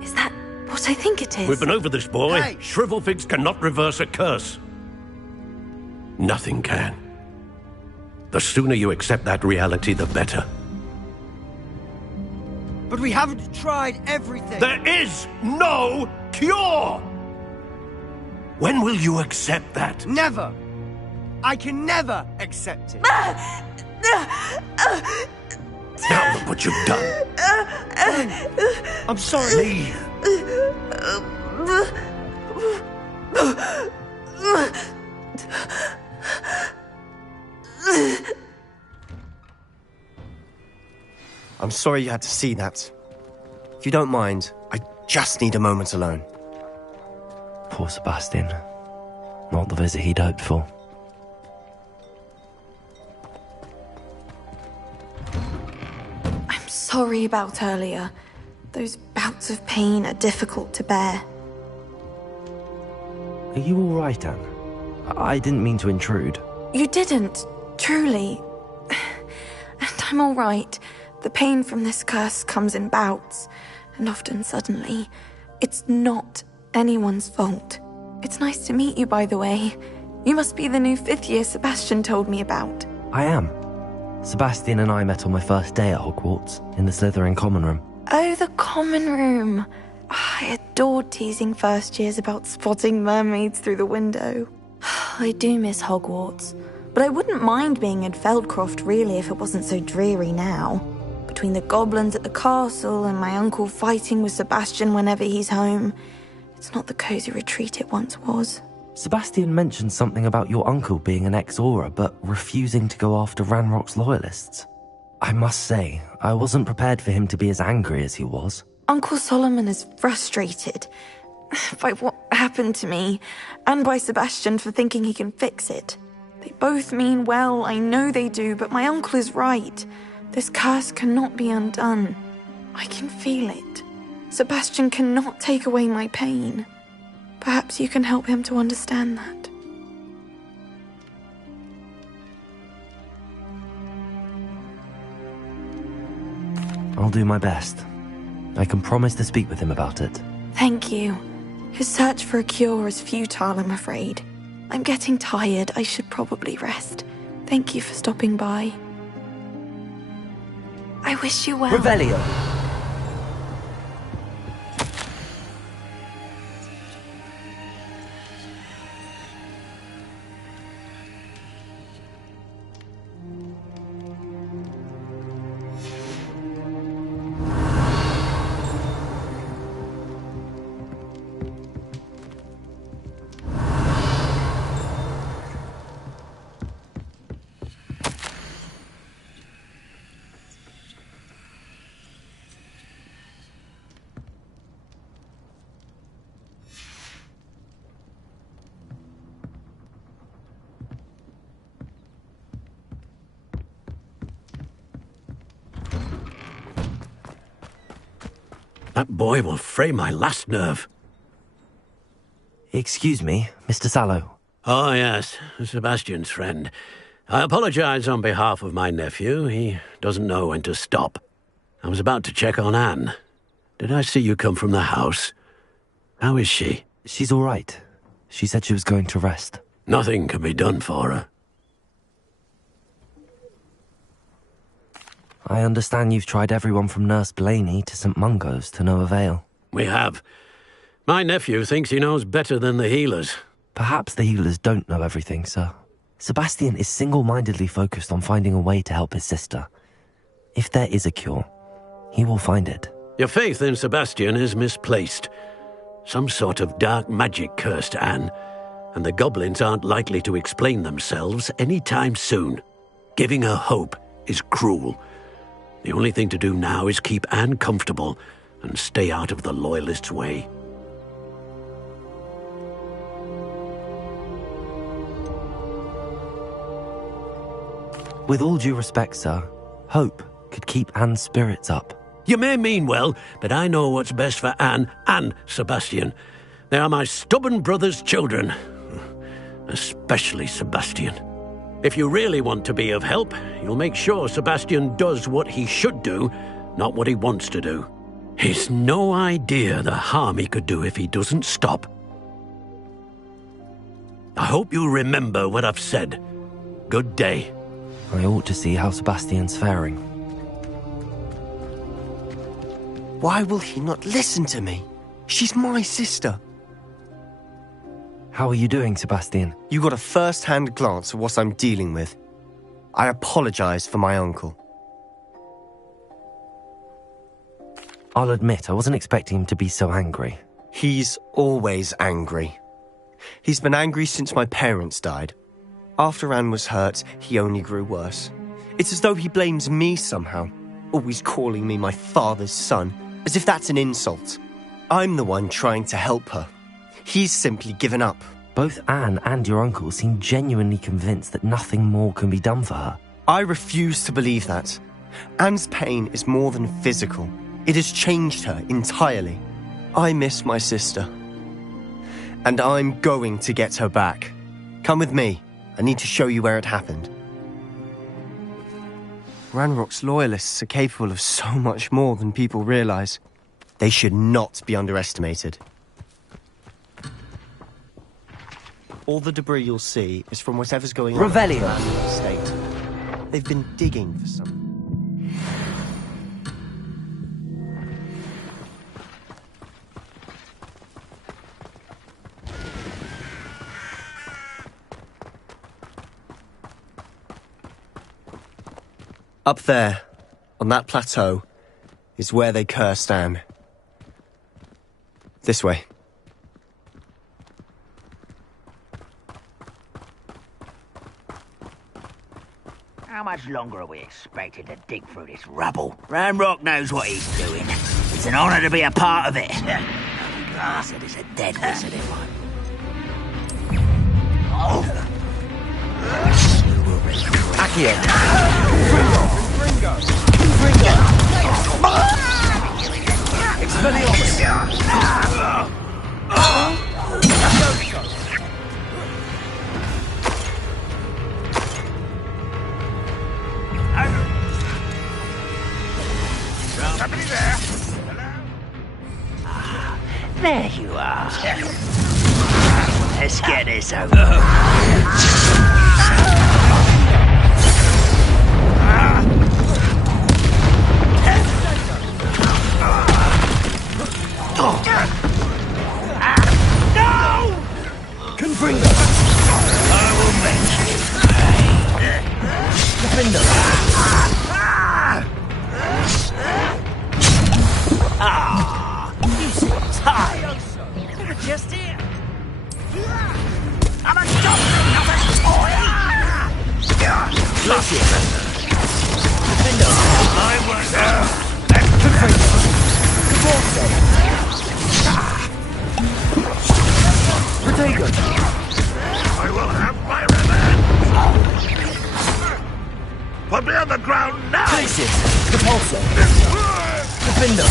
Is that what I think it is? We've been over this, boy. Hey. Shrivelfigs cannot reverse a curse. Nothing can. The sooner you accept that reality, the better. But we haven't tried everything. There is no cure! When will you accept that? Never! I can never accept it. Now look what you've done. I'm sorry. Leave. I'm sorry you had to see that. If you don't mind, I just need a moment alone. Poor Sebastian. Not the visit he'd hoped for. I'm sorry about earlier. Those bouts of pain are difficult to bear. Are you all right, Anne? I didn't mean to intrude. You didn't, truly. And I'm all right. The pain from this curse comes in bouts, and often suddenly. It's not anyone's fault. It's nice to meet you, by the way. You must be the new 5th year Sebastian told me about. I am. Sebastian and I met on my first day at Hogwarts, in the Slytherin common room. Oh, the common room. I adored teasing first years about spotting mermaids through the window. I do miss Hogwarts, but I wouldn't mind being in Feldcroft really if it wasn't so dreary now. Between the goblins at the castle and my uncle fighting with Sebastian whenever he's home, it's not the cosy retreat it once was. Sebastian mentioned something about your uncle being an ex-Auror, but refusing to go after Ranrock's loyalists. I must say, I wasn't prepared for him to be as angry as he was. Uncle Solomon is frustrated by what happened to me, and by Sebastian for thinking he can fix it. They both mean well, I know they do, but my uncle is right. This curse cannot be undone. I can feel it. Sebastian cannot take away my pain. Perhaps you can help him to understand that. I'll do my best. I can promise to speak with him about it. Thank you. His search for a cure is futile, I'm afraid. I'm getting tired. I should probably rest. Thank you for stopping by. I wish you well. Revelio. That boy will fray my last nerve. Excuse me, Mr. Sallow. Oh, yes, Sebastian's friend. I apologize on behalf of my nephew. He doesn't know when to stop. I was about to check on Anne. Did I see you come from the house? How is she? She's all right. She said she was going to rest. Nothing can be done for her. I understand you've tried everyone from Nurse Blaney to St. Mungo's to no avail. We have. My nephew thinks he knows better than the healers. Perhaps the healers don't know everything, sir. Sebastian is single-mindedly focused on finding a way to help his sister. If there is a cure, he will find it. Your faith in Sebastian is misplaced. Some sort of dark magic cursed Anne, and the goblins aren't likely to explain themselves anytime soon. Giving her hope is cruel. The only thing to do now is keep Anne comfortable and stay out of the Loyalists' way. With all due respect, sir, hope could keep Anne's spirits up. You may mean well, but I know what's best for Anne and Sebastian. They are my stubborn brother's children. Especially Sebastian. If you really want to be of help, you'll make sure Sebastian does what he should do, not what he wants to do. He's no idea the harm he could do if he doesn't stop. I hope you remember what I've said. Good day. I ought to see how Sebastian's faring. Why will he not listen to me? She's my sister. How are you doing, Sebastian? You got a first-hand glance at what I'm dealing with. I apologize for my uncle. I'll admit, I wasn't expecting him to be so angry. He's always angry. He's been angry since my parents died. After Anne was hurt, he only grew worse. It's as though he blames me somehow, always calling me my father's son, as if that's an insult. I'm the one trying to help her. He's simply given up. Both Anne and your uncle seem genuinely convinced that nothing more can be done for her. I refuse to believe that. Anne's pain is more than physical. It has changed her entirely. I miss my sister. And I'm going to get her back. Come with me. I need to show you where it happened. Ranrock's loyalists are capable of so much more than people realize. They should not be underestimated. All the debris you'll see is from whatever's going on in the estate. They've been digging for something. Up there, on that plateau, is where they cursed Anne. This way. How much longer are we expected to dig through this rubble? Ranrock knows what he's doing. It's an honor to be a part of it. Bastard is a dead wizard if I... Accio! Gringo! Expelliarmus! Somebody there? Hello? There you are. Let's get this over. No! Confringo! I will make you pay. Defender! You seem tired. You were just here. I'm a doctor, not a toy. Glacier! Defender! I was Confringo! Caborso! Protego! I will have my revenge! Put me on the ground now! Glacier! Capulso! Defender!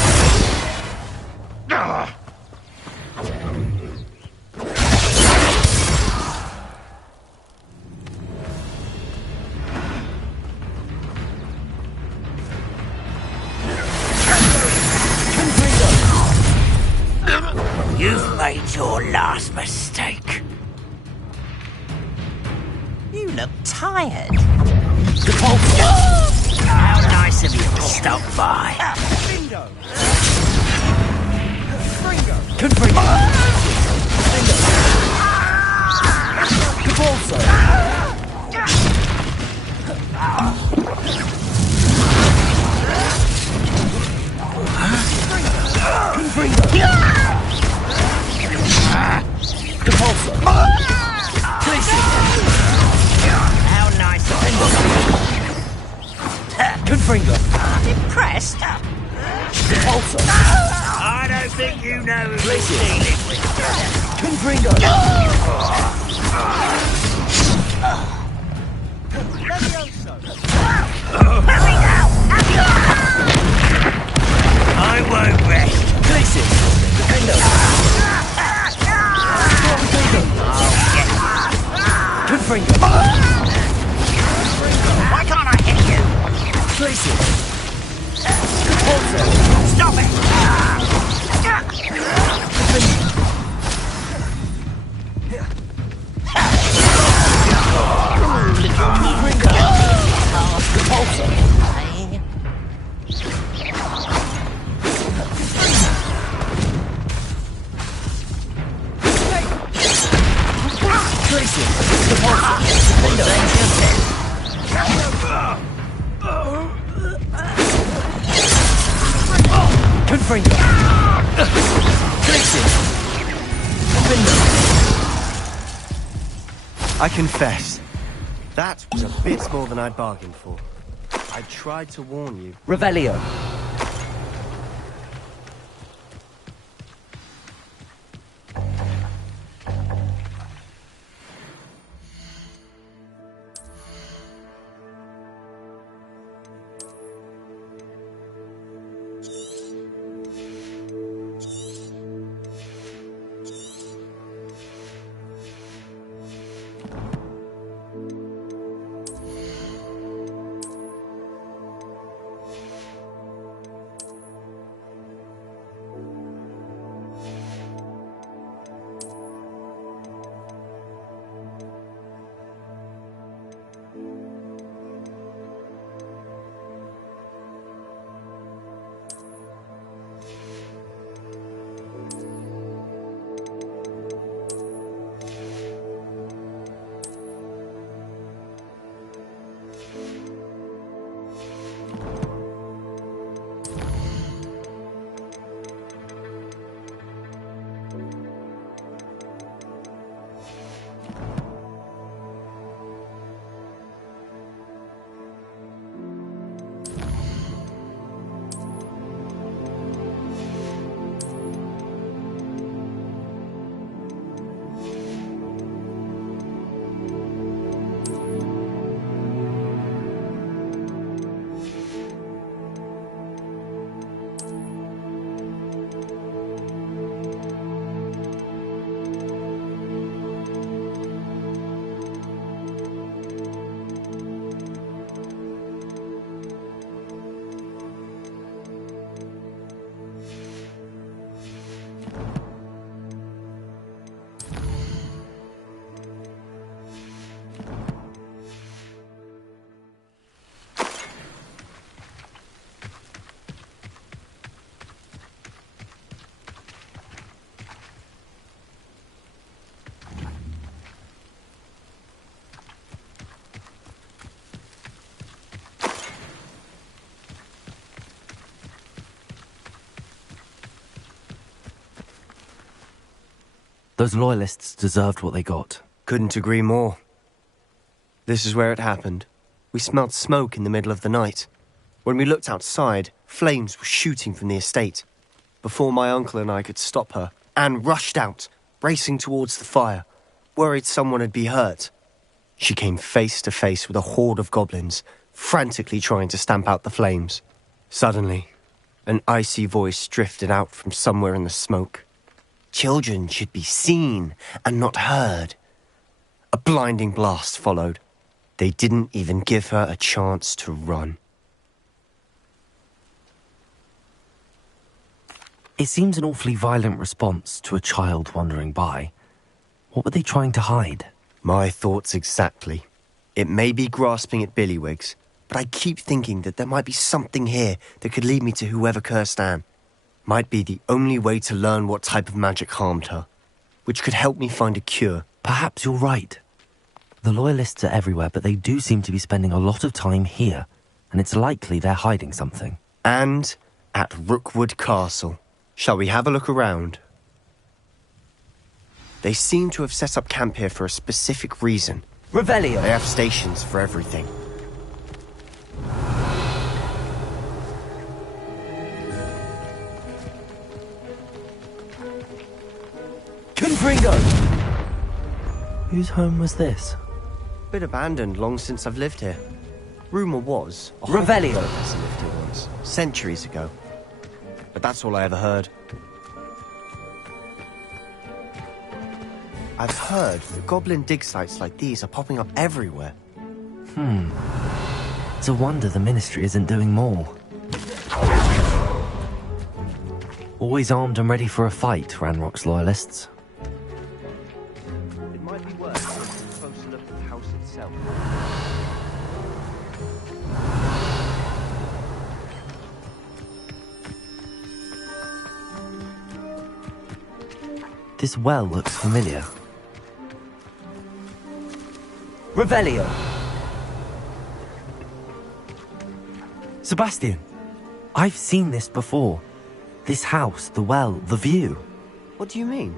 You've made your last mistake. You look tired. How nice of you to stop by. Confringo! Caborso! Confringo! Capulso! How nice of you. Confringo! Impressed? Capulso! I don't think you know who you're dealing with. Confringo! Hurry now! I won't rest. Glacier! Defender! Confringo! Why can't I hit you? Glacier! Capulso! Stop it! Confringo! I confess, that was a bit more than I'd bargained for. I tried to warn you. Revelio. Those loyalists deserved what they got. Couldn't agree more. This is where it happened. We smelled smoke in the middle of the night. When we looked outside, flames were shooting from the estate. Before my uncle and I could stop her, Anne rushed out, racing towards the fire, worried someone had been hurt. She came face to face with a horde of goblins, frantically trying to stamp out the flames. Suddenly, an icy voice drifted out from somewhere in the smoke. Children should be seen and not heard. A blinding blast followed. They didn't even give her a chance to run. It seems an awfully violent response to a child wandering by. What were they trying to hide? My thoughts exactly. It may be grasping at billywhigs, but I keep thinking that there might be something here that could lead me to whoever cursed Anne. Might be the only way to learn what type of magic harmed her, which could help me find a cure. Perhaps you're right. The loyalists are everywhere, but they do seem to be spending a lot of time here, and it's likely they're hiding something. And at Rookwood Castle. Shall we have a look around? They seem to have set up camp here for a specific reason. Revelio. They have stations for everything. Confringo! Whose home was this? Been abandoned long since I've lived here. Rumour was a Revelio person lived here once, centuries ago. But that's all I ever heard. I've heard that goblin dig sites like these are popping up everywhere. It's a wonder the Ministry isn't doing more. Always armed and ready for a fight, Ranrock's loyalists. It might be worth taking a closer look at the house itself. This well looks familiar. Revelio! Sebastian, I've seen this before. This house, the well, the view. What do you mean?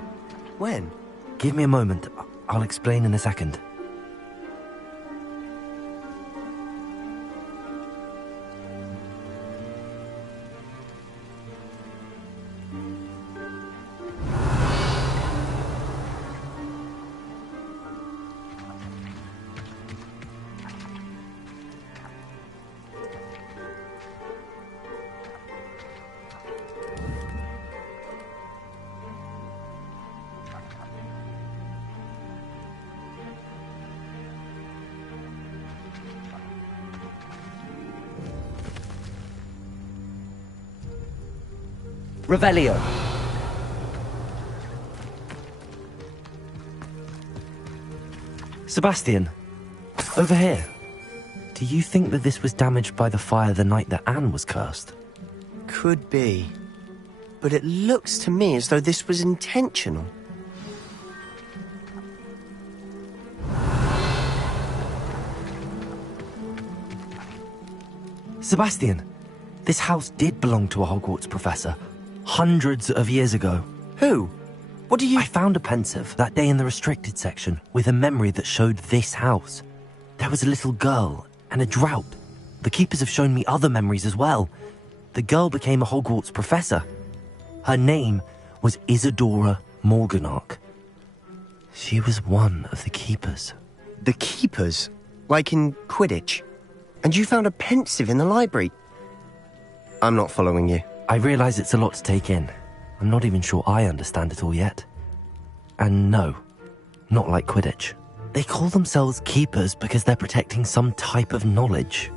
When? Give me a moment. I'll explain in a second. Revelio. Sebastian, over here. Do you think that this was damaged by the fire the night that Anne was cursed? Could be. But it looks to me as though this was intentional. Sebastian, this house did belong to a Hogwarts professor, hundreds of years ago. Who? What do you... I found a pensive that day in the restricted section with a memory that showed this house. There was a little girl and a drought. The keepers have shown me other memories as well. The girl became a Hogwarts professor. Her name was Isadora Morganach. She was one of the keepers. The keepers? Like in Quidditch? And you found a pensive in the library? I'm not following you. I realize it's a lot to take in. I'm not even sure I understand it all yet. And no, not like Quidditch. They call themselves keepers because they're protecting some type of knowledge.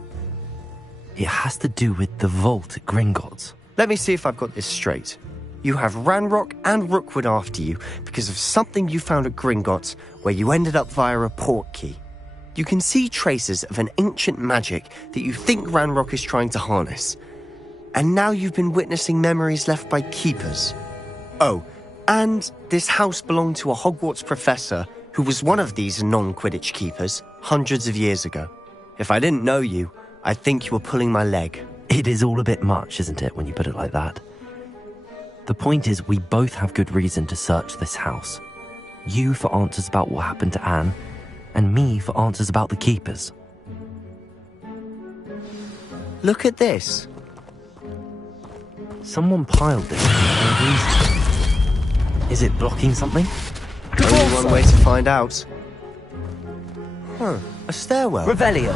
It has to do with the vault at Gringotts. Let me see if I've got this straight. You have Ranrock and Rookwood after you because of something you found at Gringotts where you ended up via a portkey. You can see traces of an ancient magic that you think Ranrock is trying to harness. And now you've been witnessing memories left by keepers. Oh, and this house belonged to a Hogwarts professor who was one of these non-Quidditch keepers hundreds of years ago. If I didn't know you, I'd think you were pulling my leg. It is all a bit much, isn't it, when you put it like that? The point is, we both have good reason to search this house. You for answers about what happened to Anne, and me for answers about the keepers. Look at this. Someone piled this for no reason. Is it blocking something? Only one way to find out. A stairwell. Revelio.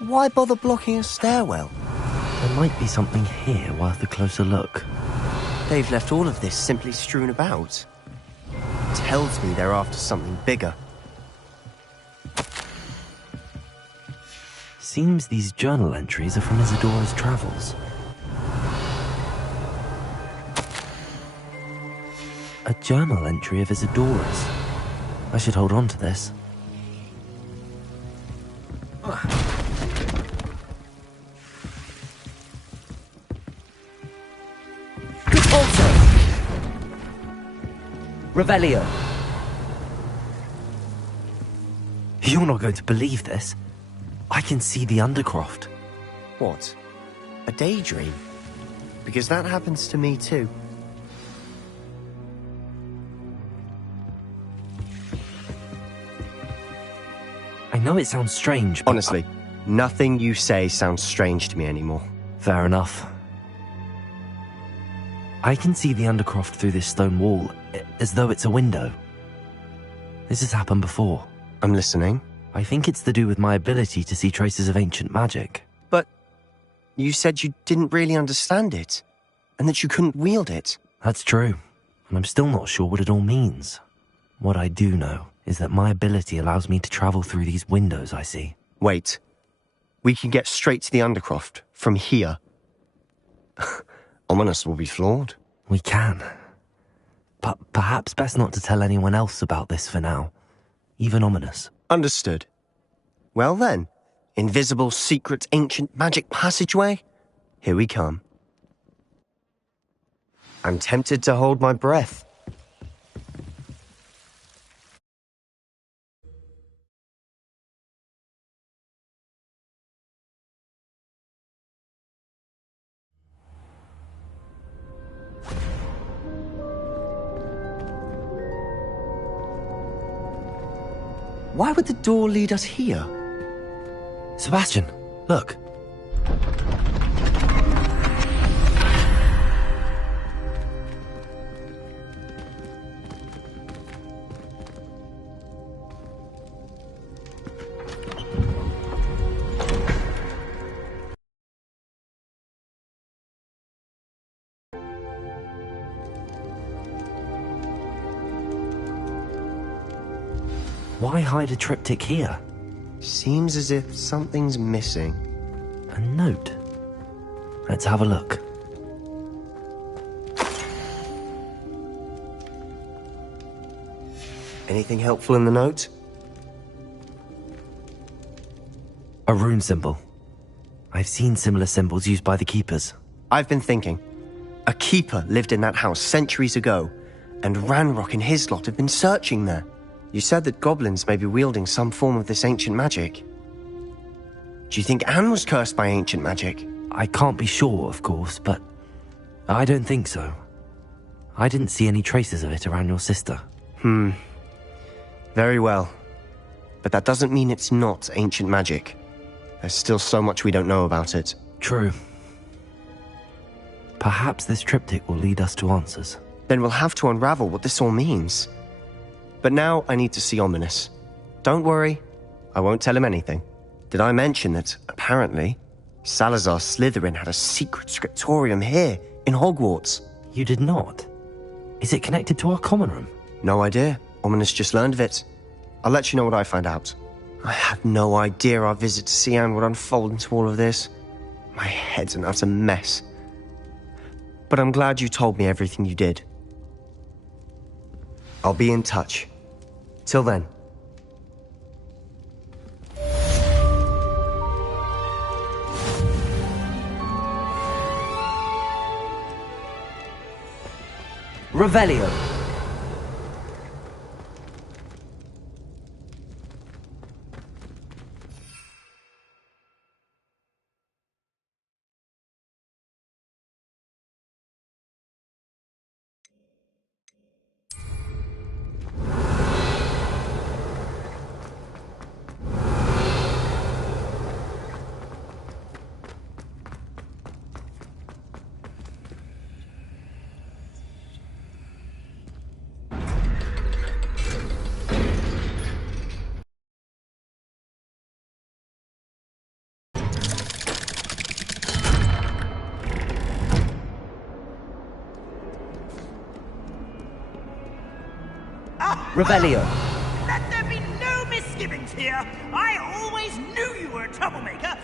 Why bother blocking a stairwell? There might be something here worth a closer look. They've left all of this simply strewn about. Tells me they're after something bigger. Seems these journal entries are from Isadora's travels. A journal entry of Isadora's. I should hold on to this. Revelio. You're not going to believe this. I can see the Undercroft. What? A daydream? Because that happens to me too. I know it sounds strange, but... Honestly, nothing you say sounds strange to me anymore. Fair enough. I can see the Undercroft through this stone wall, as though it's a window. This has happened before. I'm listening. I think it's to do with my ability to see traces of ancient magic. But you said you didn't really understand it, and that you couldn't wield it. That's true, and I'm still not sure what it all means. What I do know is that my ability allows me to travel through these windows I see. Wait. We can get straight to the Undercroft from here. Ominous will be flawed. We can. But perhaps best not to tell anyone else about this for now. Even Ominous. Understood. Well then, invisible, secret, ancient magic passageway? Here we come. I'm tempted to hold my breath. Why would the door lead us here? Sebastian, look. Why hide a triptych here? Seems as if something's missing. A note. Let's have a look. Anything helpful in the note? A rune symbol. I've seen similar symbols used by the keepers. I've been thinking. A keeper lived in that house centuries ago, and Ranrock and his lot have been searching there. You said that goblins may be wielding some form of this ancient magic. Do you think Anne was cursed by ancient magic? I can't be sure, of course, but I don't think so. I didn't see any traces of it around your sister. Very well. But that doesn't mean it's not ancient magic. There's still so much we don't know about it. True. Perhaps this triptych will lead us to answers. Then we'll have to unravel what this all means. But now I need to see Ominous. Don't worry, I won't tell him anything. Did I mention that, apparently, Salazar Slytherin had a secret scriptorium here, in Hogwarts? You did not? Is it connected to our common room? No idea. Ominous just learned of it. I'll let you know what I find out. I had no idea our visit to Sian would unfold into all of this. My head's an utter mess. But I'm glad you told me everything you did. I'll be in touch. Till then. Revelio. Revelio. Let there be no misgivings here. I always knew you were a troublemaker.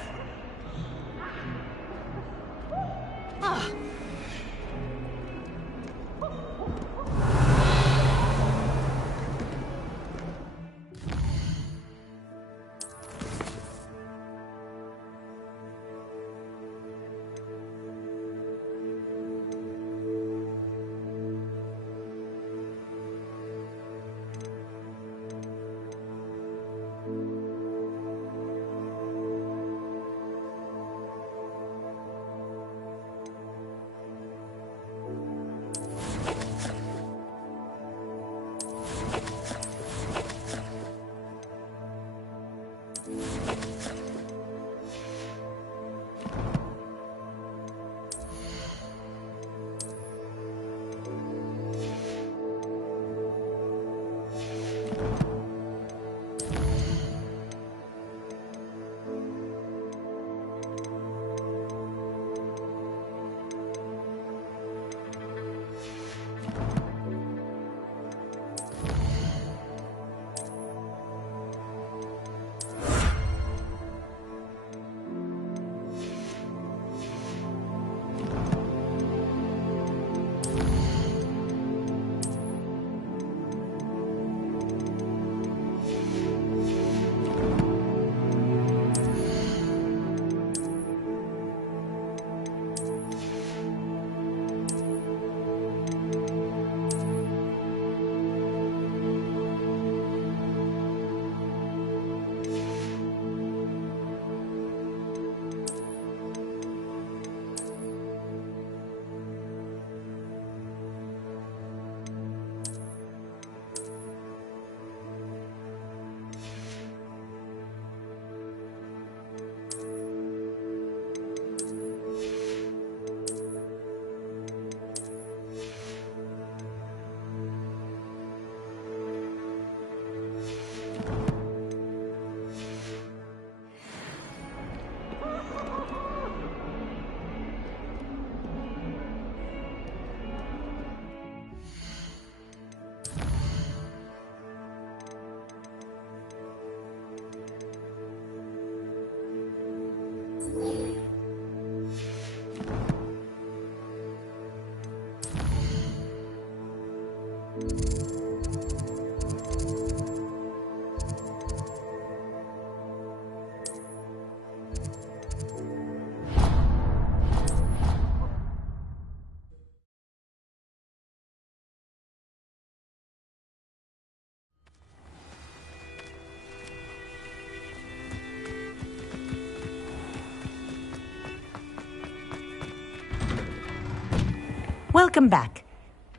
Welcome back.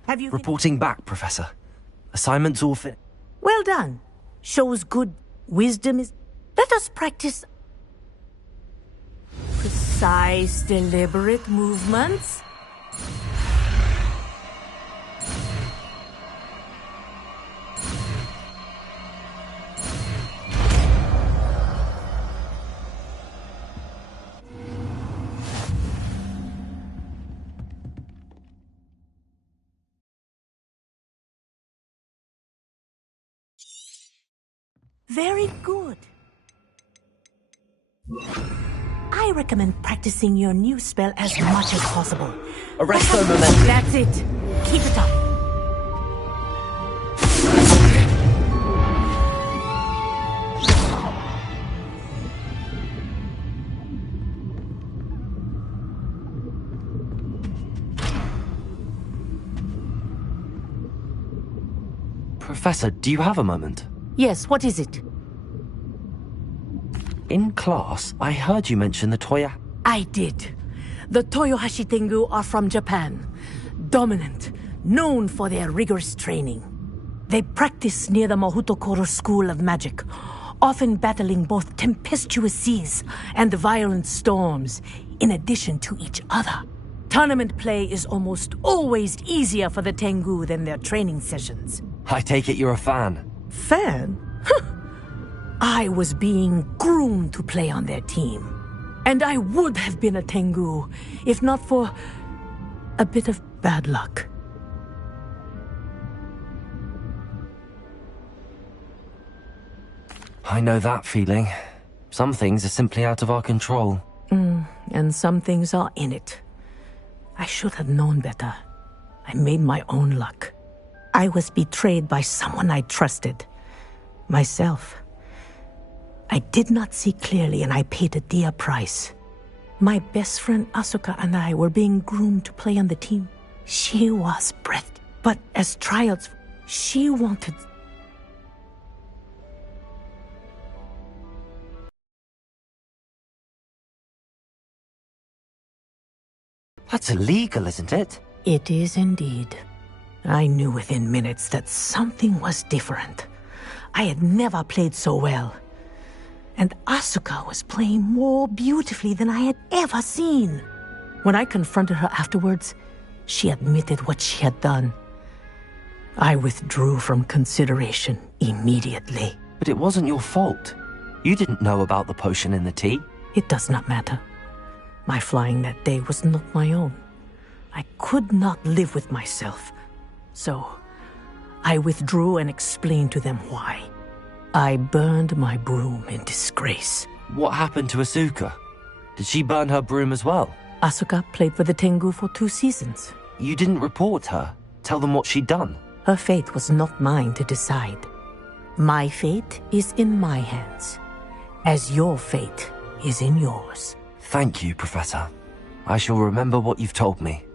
Have you... Reporting back, Professor. Assignment's all fit. Well done. Shows good wisdom is... Let us practice... precise, deliberate movements. Very good. I recommend practicing your new spell as much as possible. Arresto momentum. That's it. Keep it up. Professor, do you have a moment? Yes, what is it? In class, I heard you mention the Toya... I did. The Toyohashi Tengu are from Japan. Dominant, known for their rigorous training. They practice near the Mahutokoro School of Magic, often battling both tempestuous seas and violent storms, in addition to each other. Tournament play is almost always easier for the Tengu than their training sessions. I take it you're a fan. Fan? I was being groomed to play on their team. And I would have been a Tengu, if not for a bit of bad luck. I know that feeling. Some things are simply out of our control. And some things are in it. I should have known better. I made my own luck. I was betrayed by someone I trusted. Myself. I did not see clearly and I paid a dear price. My best friend Asuka and I were being groomed to play on the team. She was breathtaking. But as trials, she wanted... That's illegal, isn't it? It is indeed. I knew within minutes that something was different. I had never played so well. And Asuka was playing more beautifully than I had ever seen. When I confronted her afterwards, she admitted what she had done. I withdrew from consideration immediately. But it wasn't your fault. You didn't know about the potion in the tea. It does not matter. My flying that day was not my own. I could not live with myself. So, I withdrew and explained to them why. I burned my broom in disgrace. What happened to Asuka? Did she burn her broom as well? Asuka played for the Tengu for 2 seasons. You didn't report her? Tell them what she'd done? Her fate was not mine to decide. My fate is in my hands, as your fate is in yours. Thank you, Professor. I shall remember what you've told me.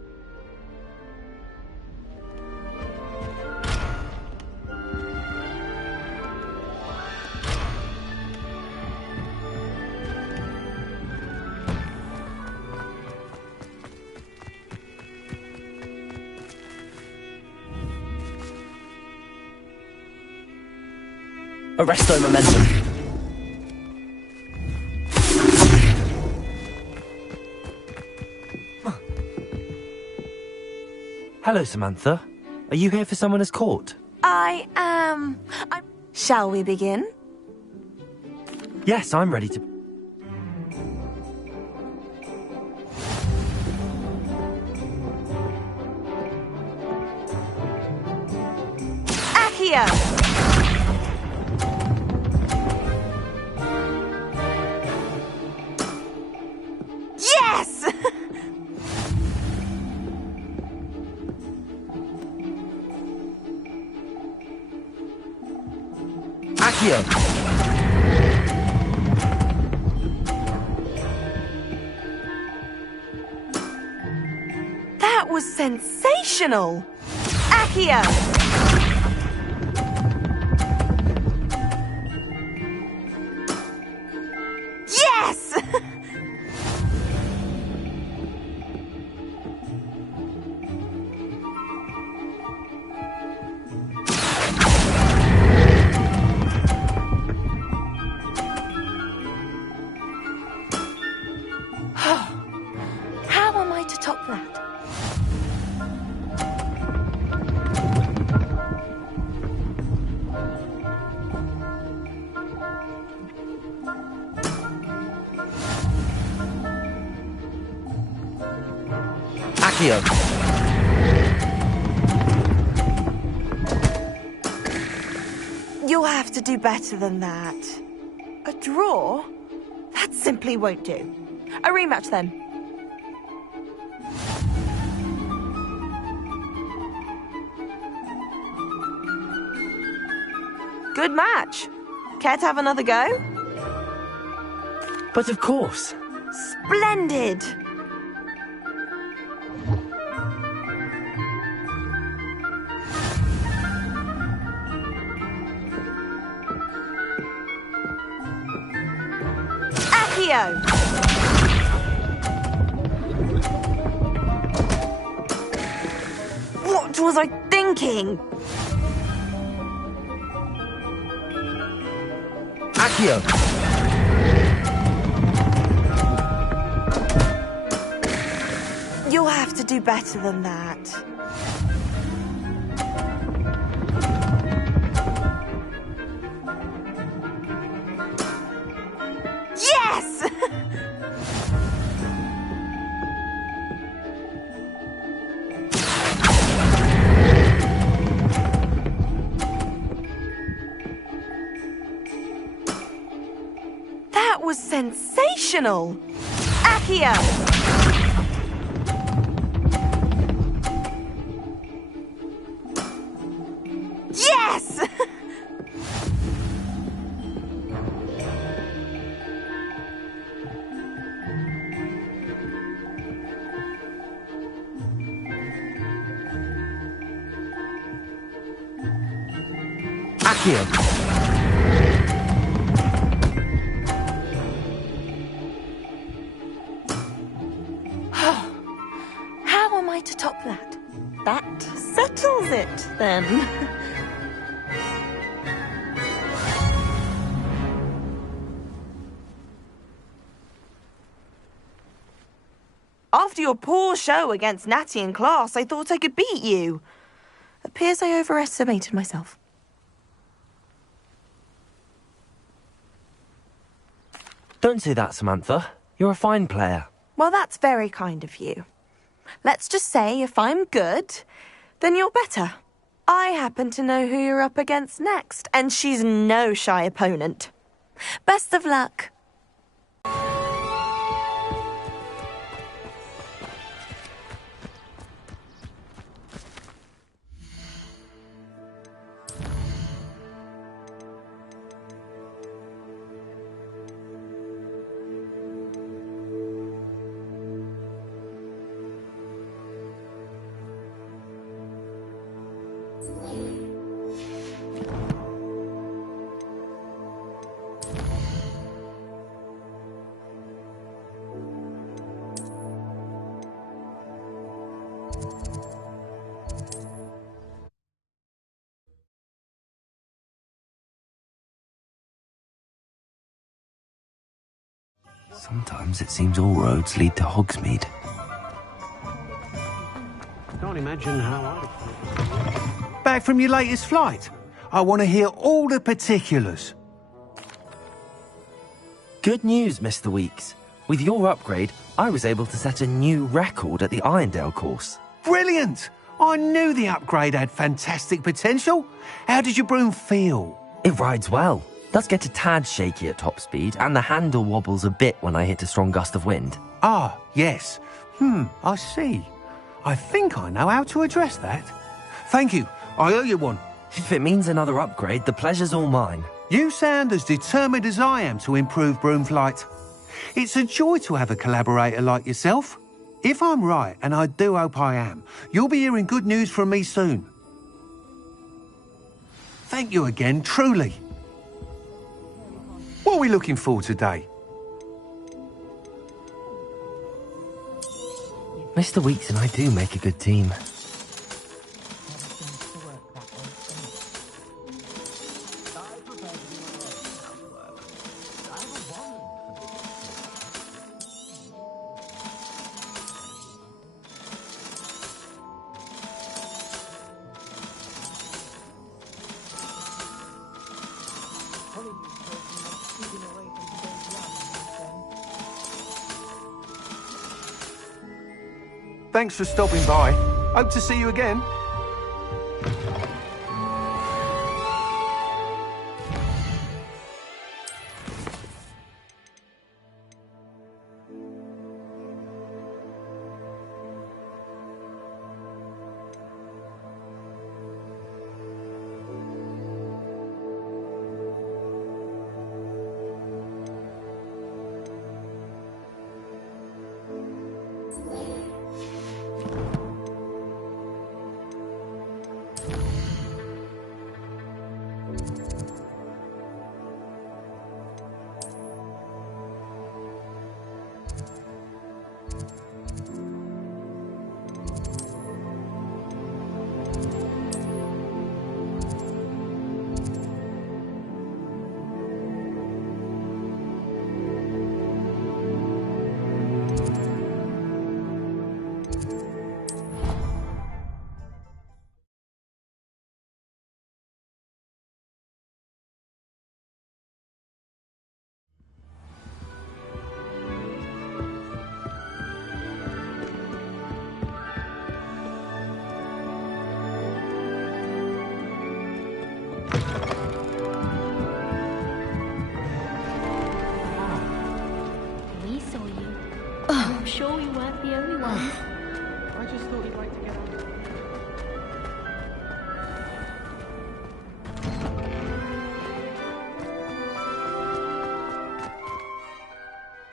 Arresto momentum. Hello, Samantha. Are you here for someone as court? I am. Shall we begin? Yes, I'm ready to... Accio! Yes! Accio! That was sensational! Accio! Yes! Accio! You'll have to do better than that. A draw? That simply won't do. A rematch then. Good match. Care to have another go? But of course. Splendid! Accio! What was I thinking? Accio! You'll have to do better than that. Yes! That was sensational! Accio! Yes! Accio! How am I to top that? That settles it, then. After your poor show against Natty in class, I thought I could beat you. Appears I overestimated myself. Don't say that, Samantha. You're a fine player. Well, that's very kind of you. Let's just say if I'm good, then you're better. I happen to know who you're up against next, and she's no shy opponent. Best of luck. Sometimes it seems all roads lead to Hogsmeade. Can't imagine how Back from your latest flight? I want to hear all the particulars. Good news, Mr. Weeks. With your upgrade, I was able to set a new record at the Irondale course. Brilliant! I knew the upgrade had fantastic potential. How did your broom feel? It rides well. Does get a tad shaky at top speed, and the handle wobbles a bit when I hit a strong gust of wind. Ah, yes. I see. I think I know how to address that. Thank you. I owe you one. If it means another upgrade, the pleasure's all mine. You sound as determined as I am to improve broom flight. It's a joy to have a collaborator like yourself. If I'm right, and I do hope I am, you'll be hearing good news from me soon. Thank you again, truly. What are we looking for today? Mr. Weeks and I do make a good team. Thanks for stopping by. Hope to see you again. We saw you. I'm sure we weren't the only ones. I just thought you'd like to get on.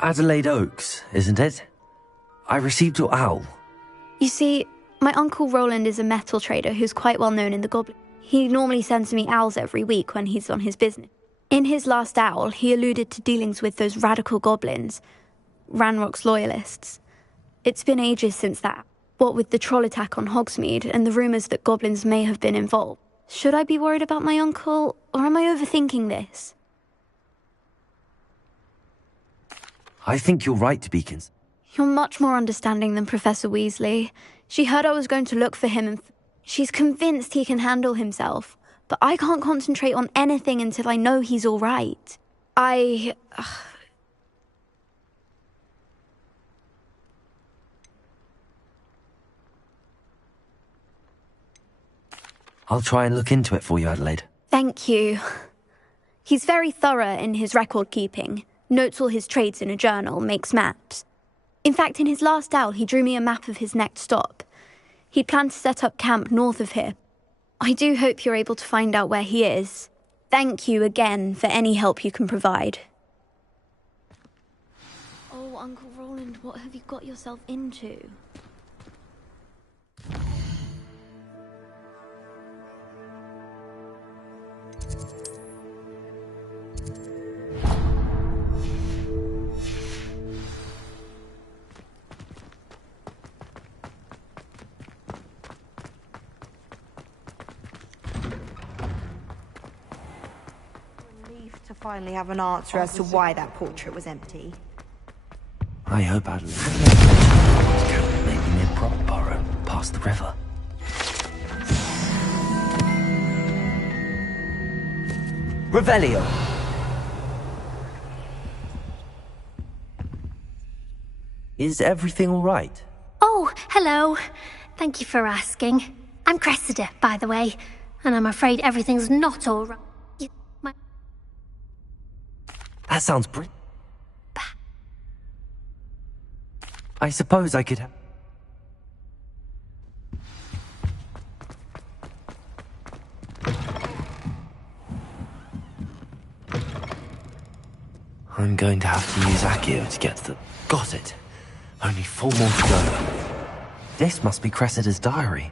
Adelaide Oaks, isn't it? I received your owl. You see, my Uncle Roland is a metal trader who's quite well known in the Goblin. He normally sends me owls every week when he's on his business. In his last owl, he alluded to dealings with those radical goblins, Ranrock's loyalists. It's been ages since that, what with the troll attack on Hogsmeade and the rumours that goblins may have been involved. Should I be worried about my uncle, or am I overthinking this? I think you're right to be concerned. You're much more understanding than Professor Weasley. She heard I was going to look for him and she's convinced he can handle himself. But I can't concentrate on anything until I know he's all right. I'll try and look into it for you, Adelaide. Thank you. He's very thorough in his record keeping. Notes all his trades in a journal, makes maps. In fact, in his last owl, he drew me a map of his next stop. He planned to set up camp north of here. I do hope you're able to find out where he is. Thank you again for any help you can provide. Oh, Uncle Roland, what have you got yourself into? To finally have an answer as to why that portrait was empty. I hope Adelaide camp may be near Brockborough, past the river. Revelio! Is everything all right? Oh, hello. Thank you for asking. I'm Cressida, by the way, and I'm afraid everything's not all right. That sounds brilliant. I suppose I could I'm going to have to use Accio to get to the... Got it. Only 4 more to go. This must be Cressida's diary.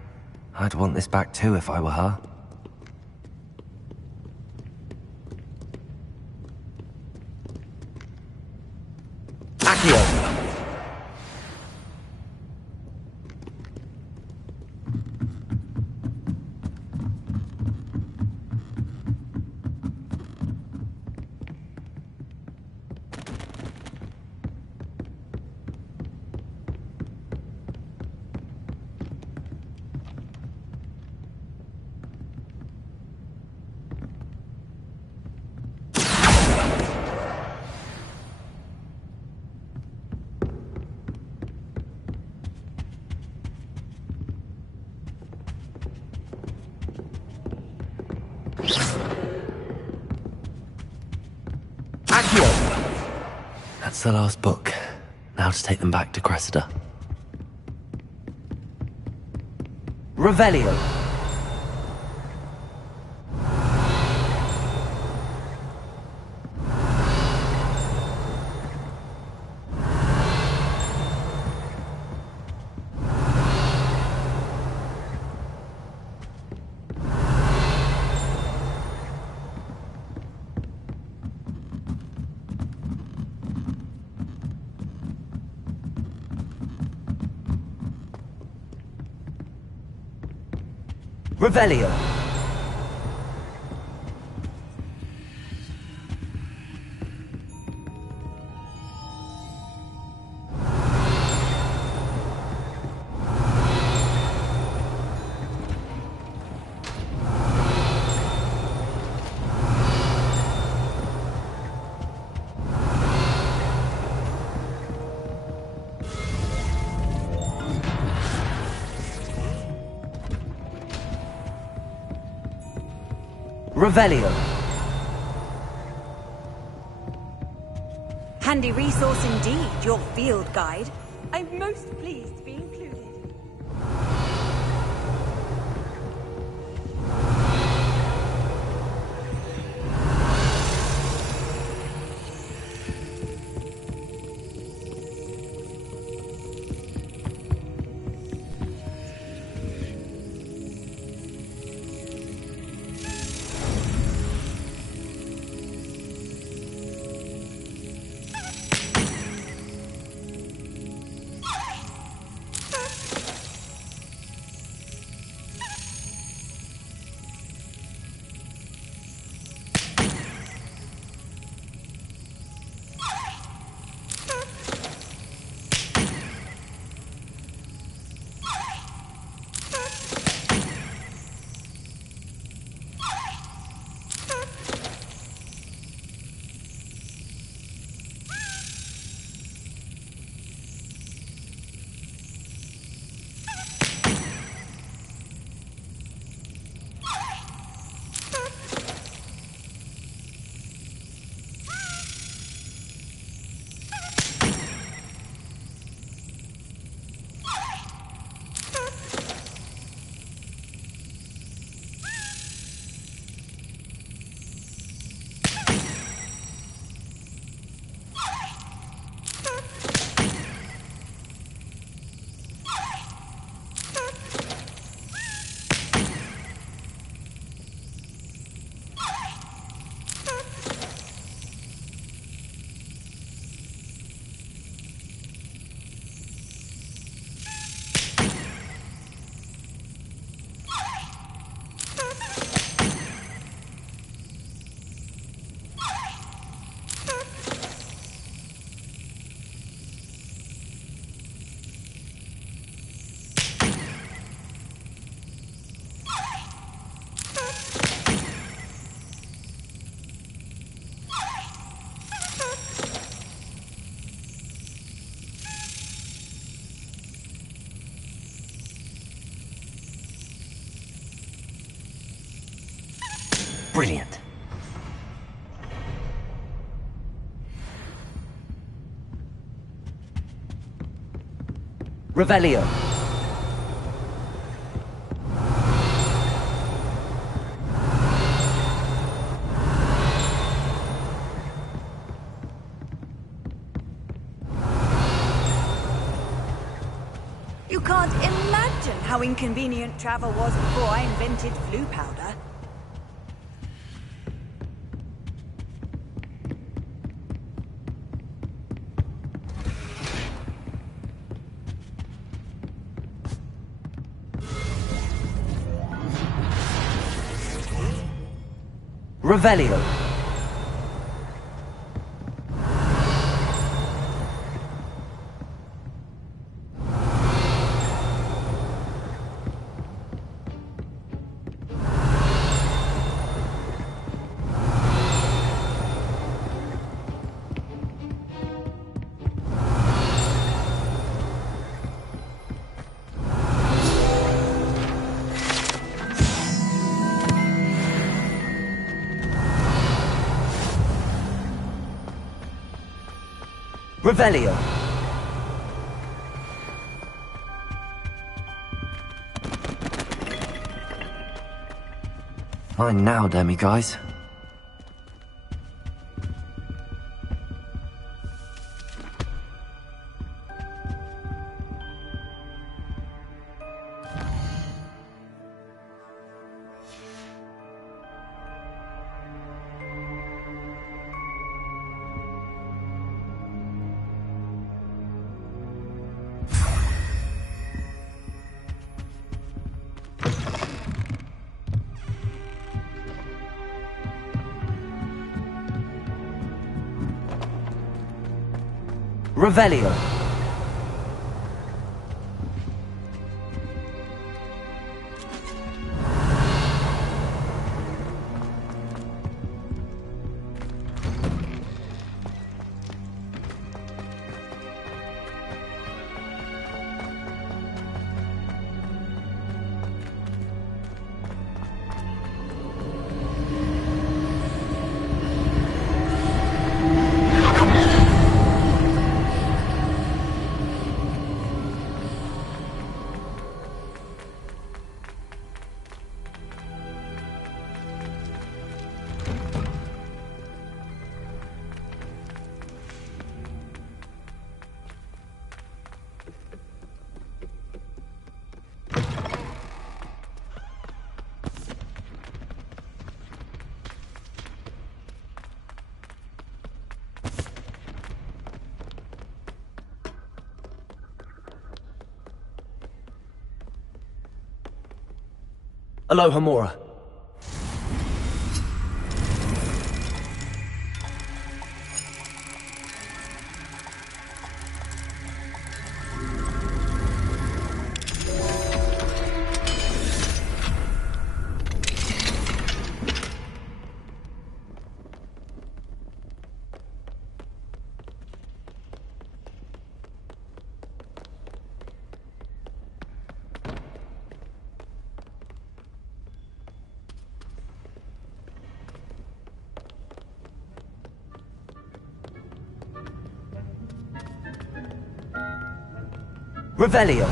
I'd want this back too if I were her. Accio! That's the last book. Now to take them back to Cressida. Revelio! Revelio! Revelio! Handy resource indeed, your field guide. I'm most pleased to be included. Brilliant. Revelio. You can't imagine how inconvenient travel was before I invented flu powder. Revelio. Revelio. Fine now, demiguise. Revelio. Aloha Mora. Revelio.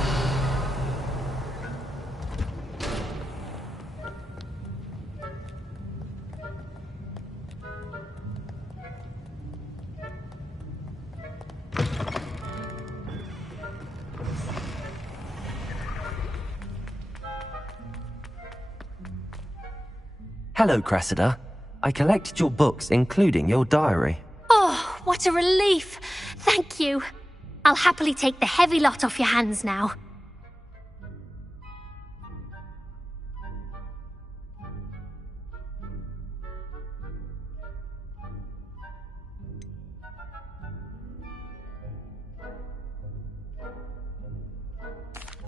Hello, Cressida. I collected your books, including your diary. Oh, what a relief. Thank you. I'll happily take the heavy lot off your hands now.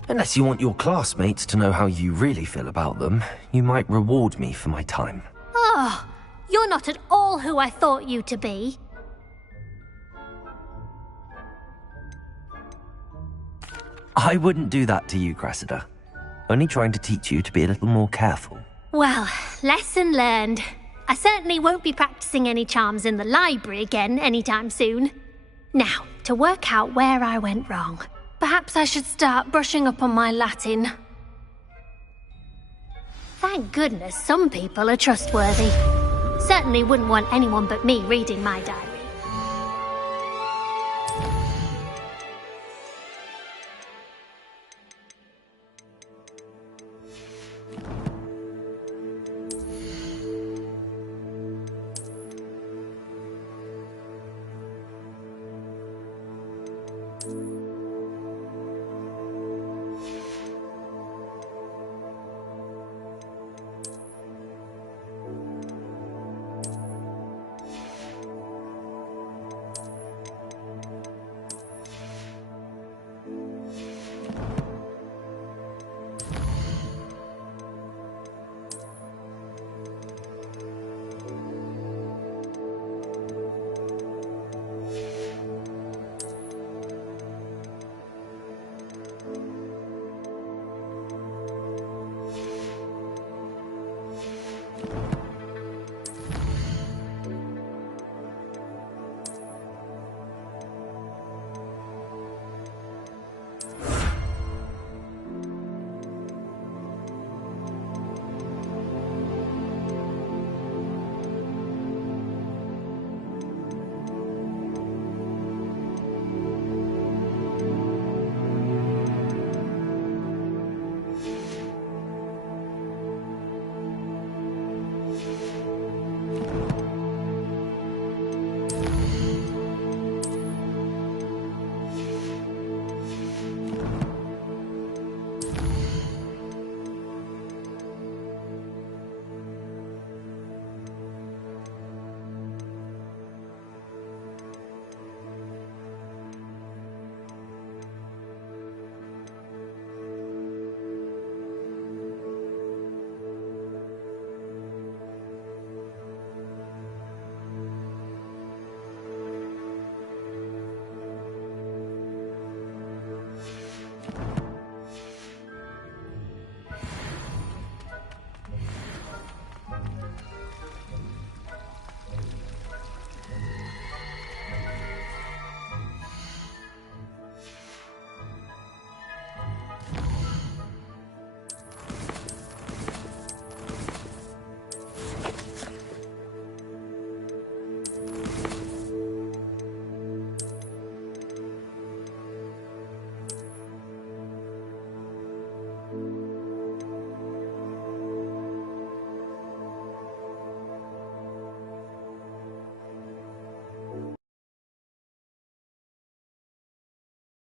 Unless you want your classmates to know how you really feel about them, you might reward me for my time. Oh, you're not at all who I thought you to be. I wouldn't do that to you, Cressida. Only trying to teach you to be a little more careful. Well, lesson learned. I certainly won't be practicing any charms in the library again anytime soon. Now, to work out where I went wrong. Perhaps I should start brushing up on my Latin. Thank goodness some people are trustworthy. Certainly wouldn't want anyone but me reading my diary.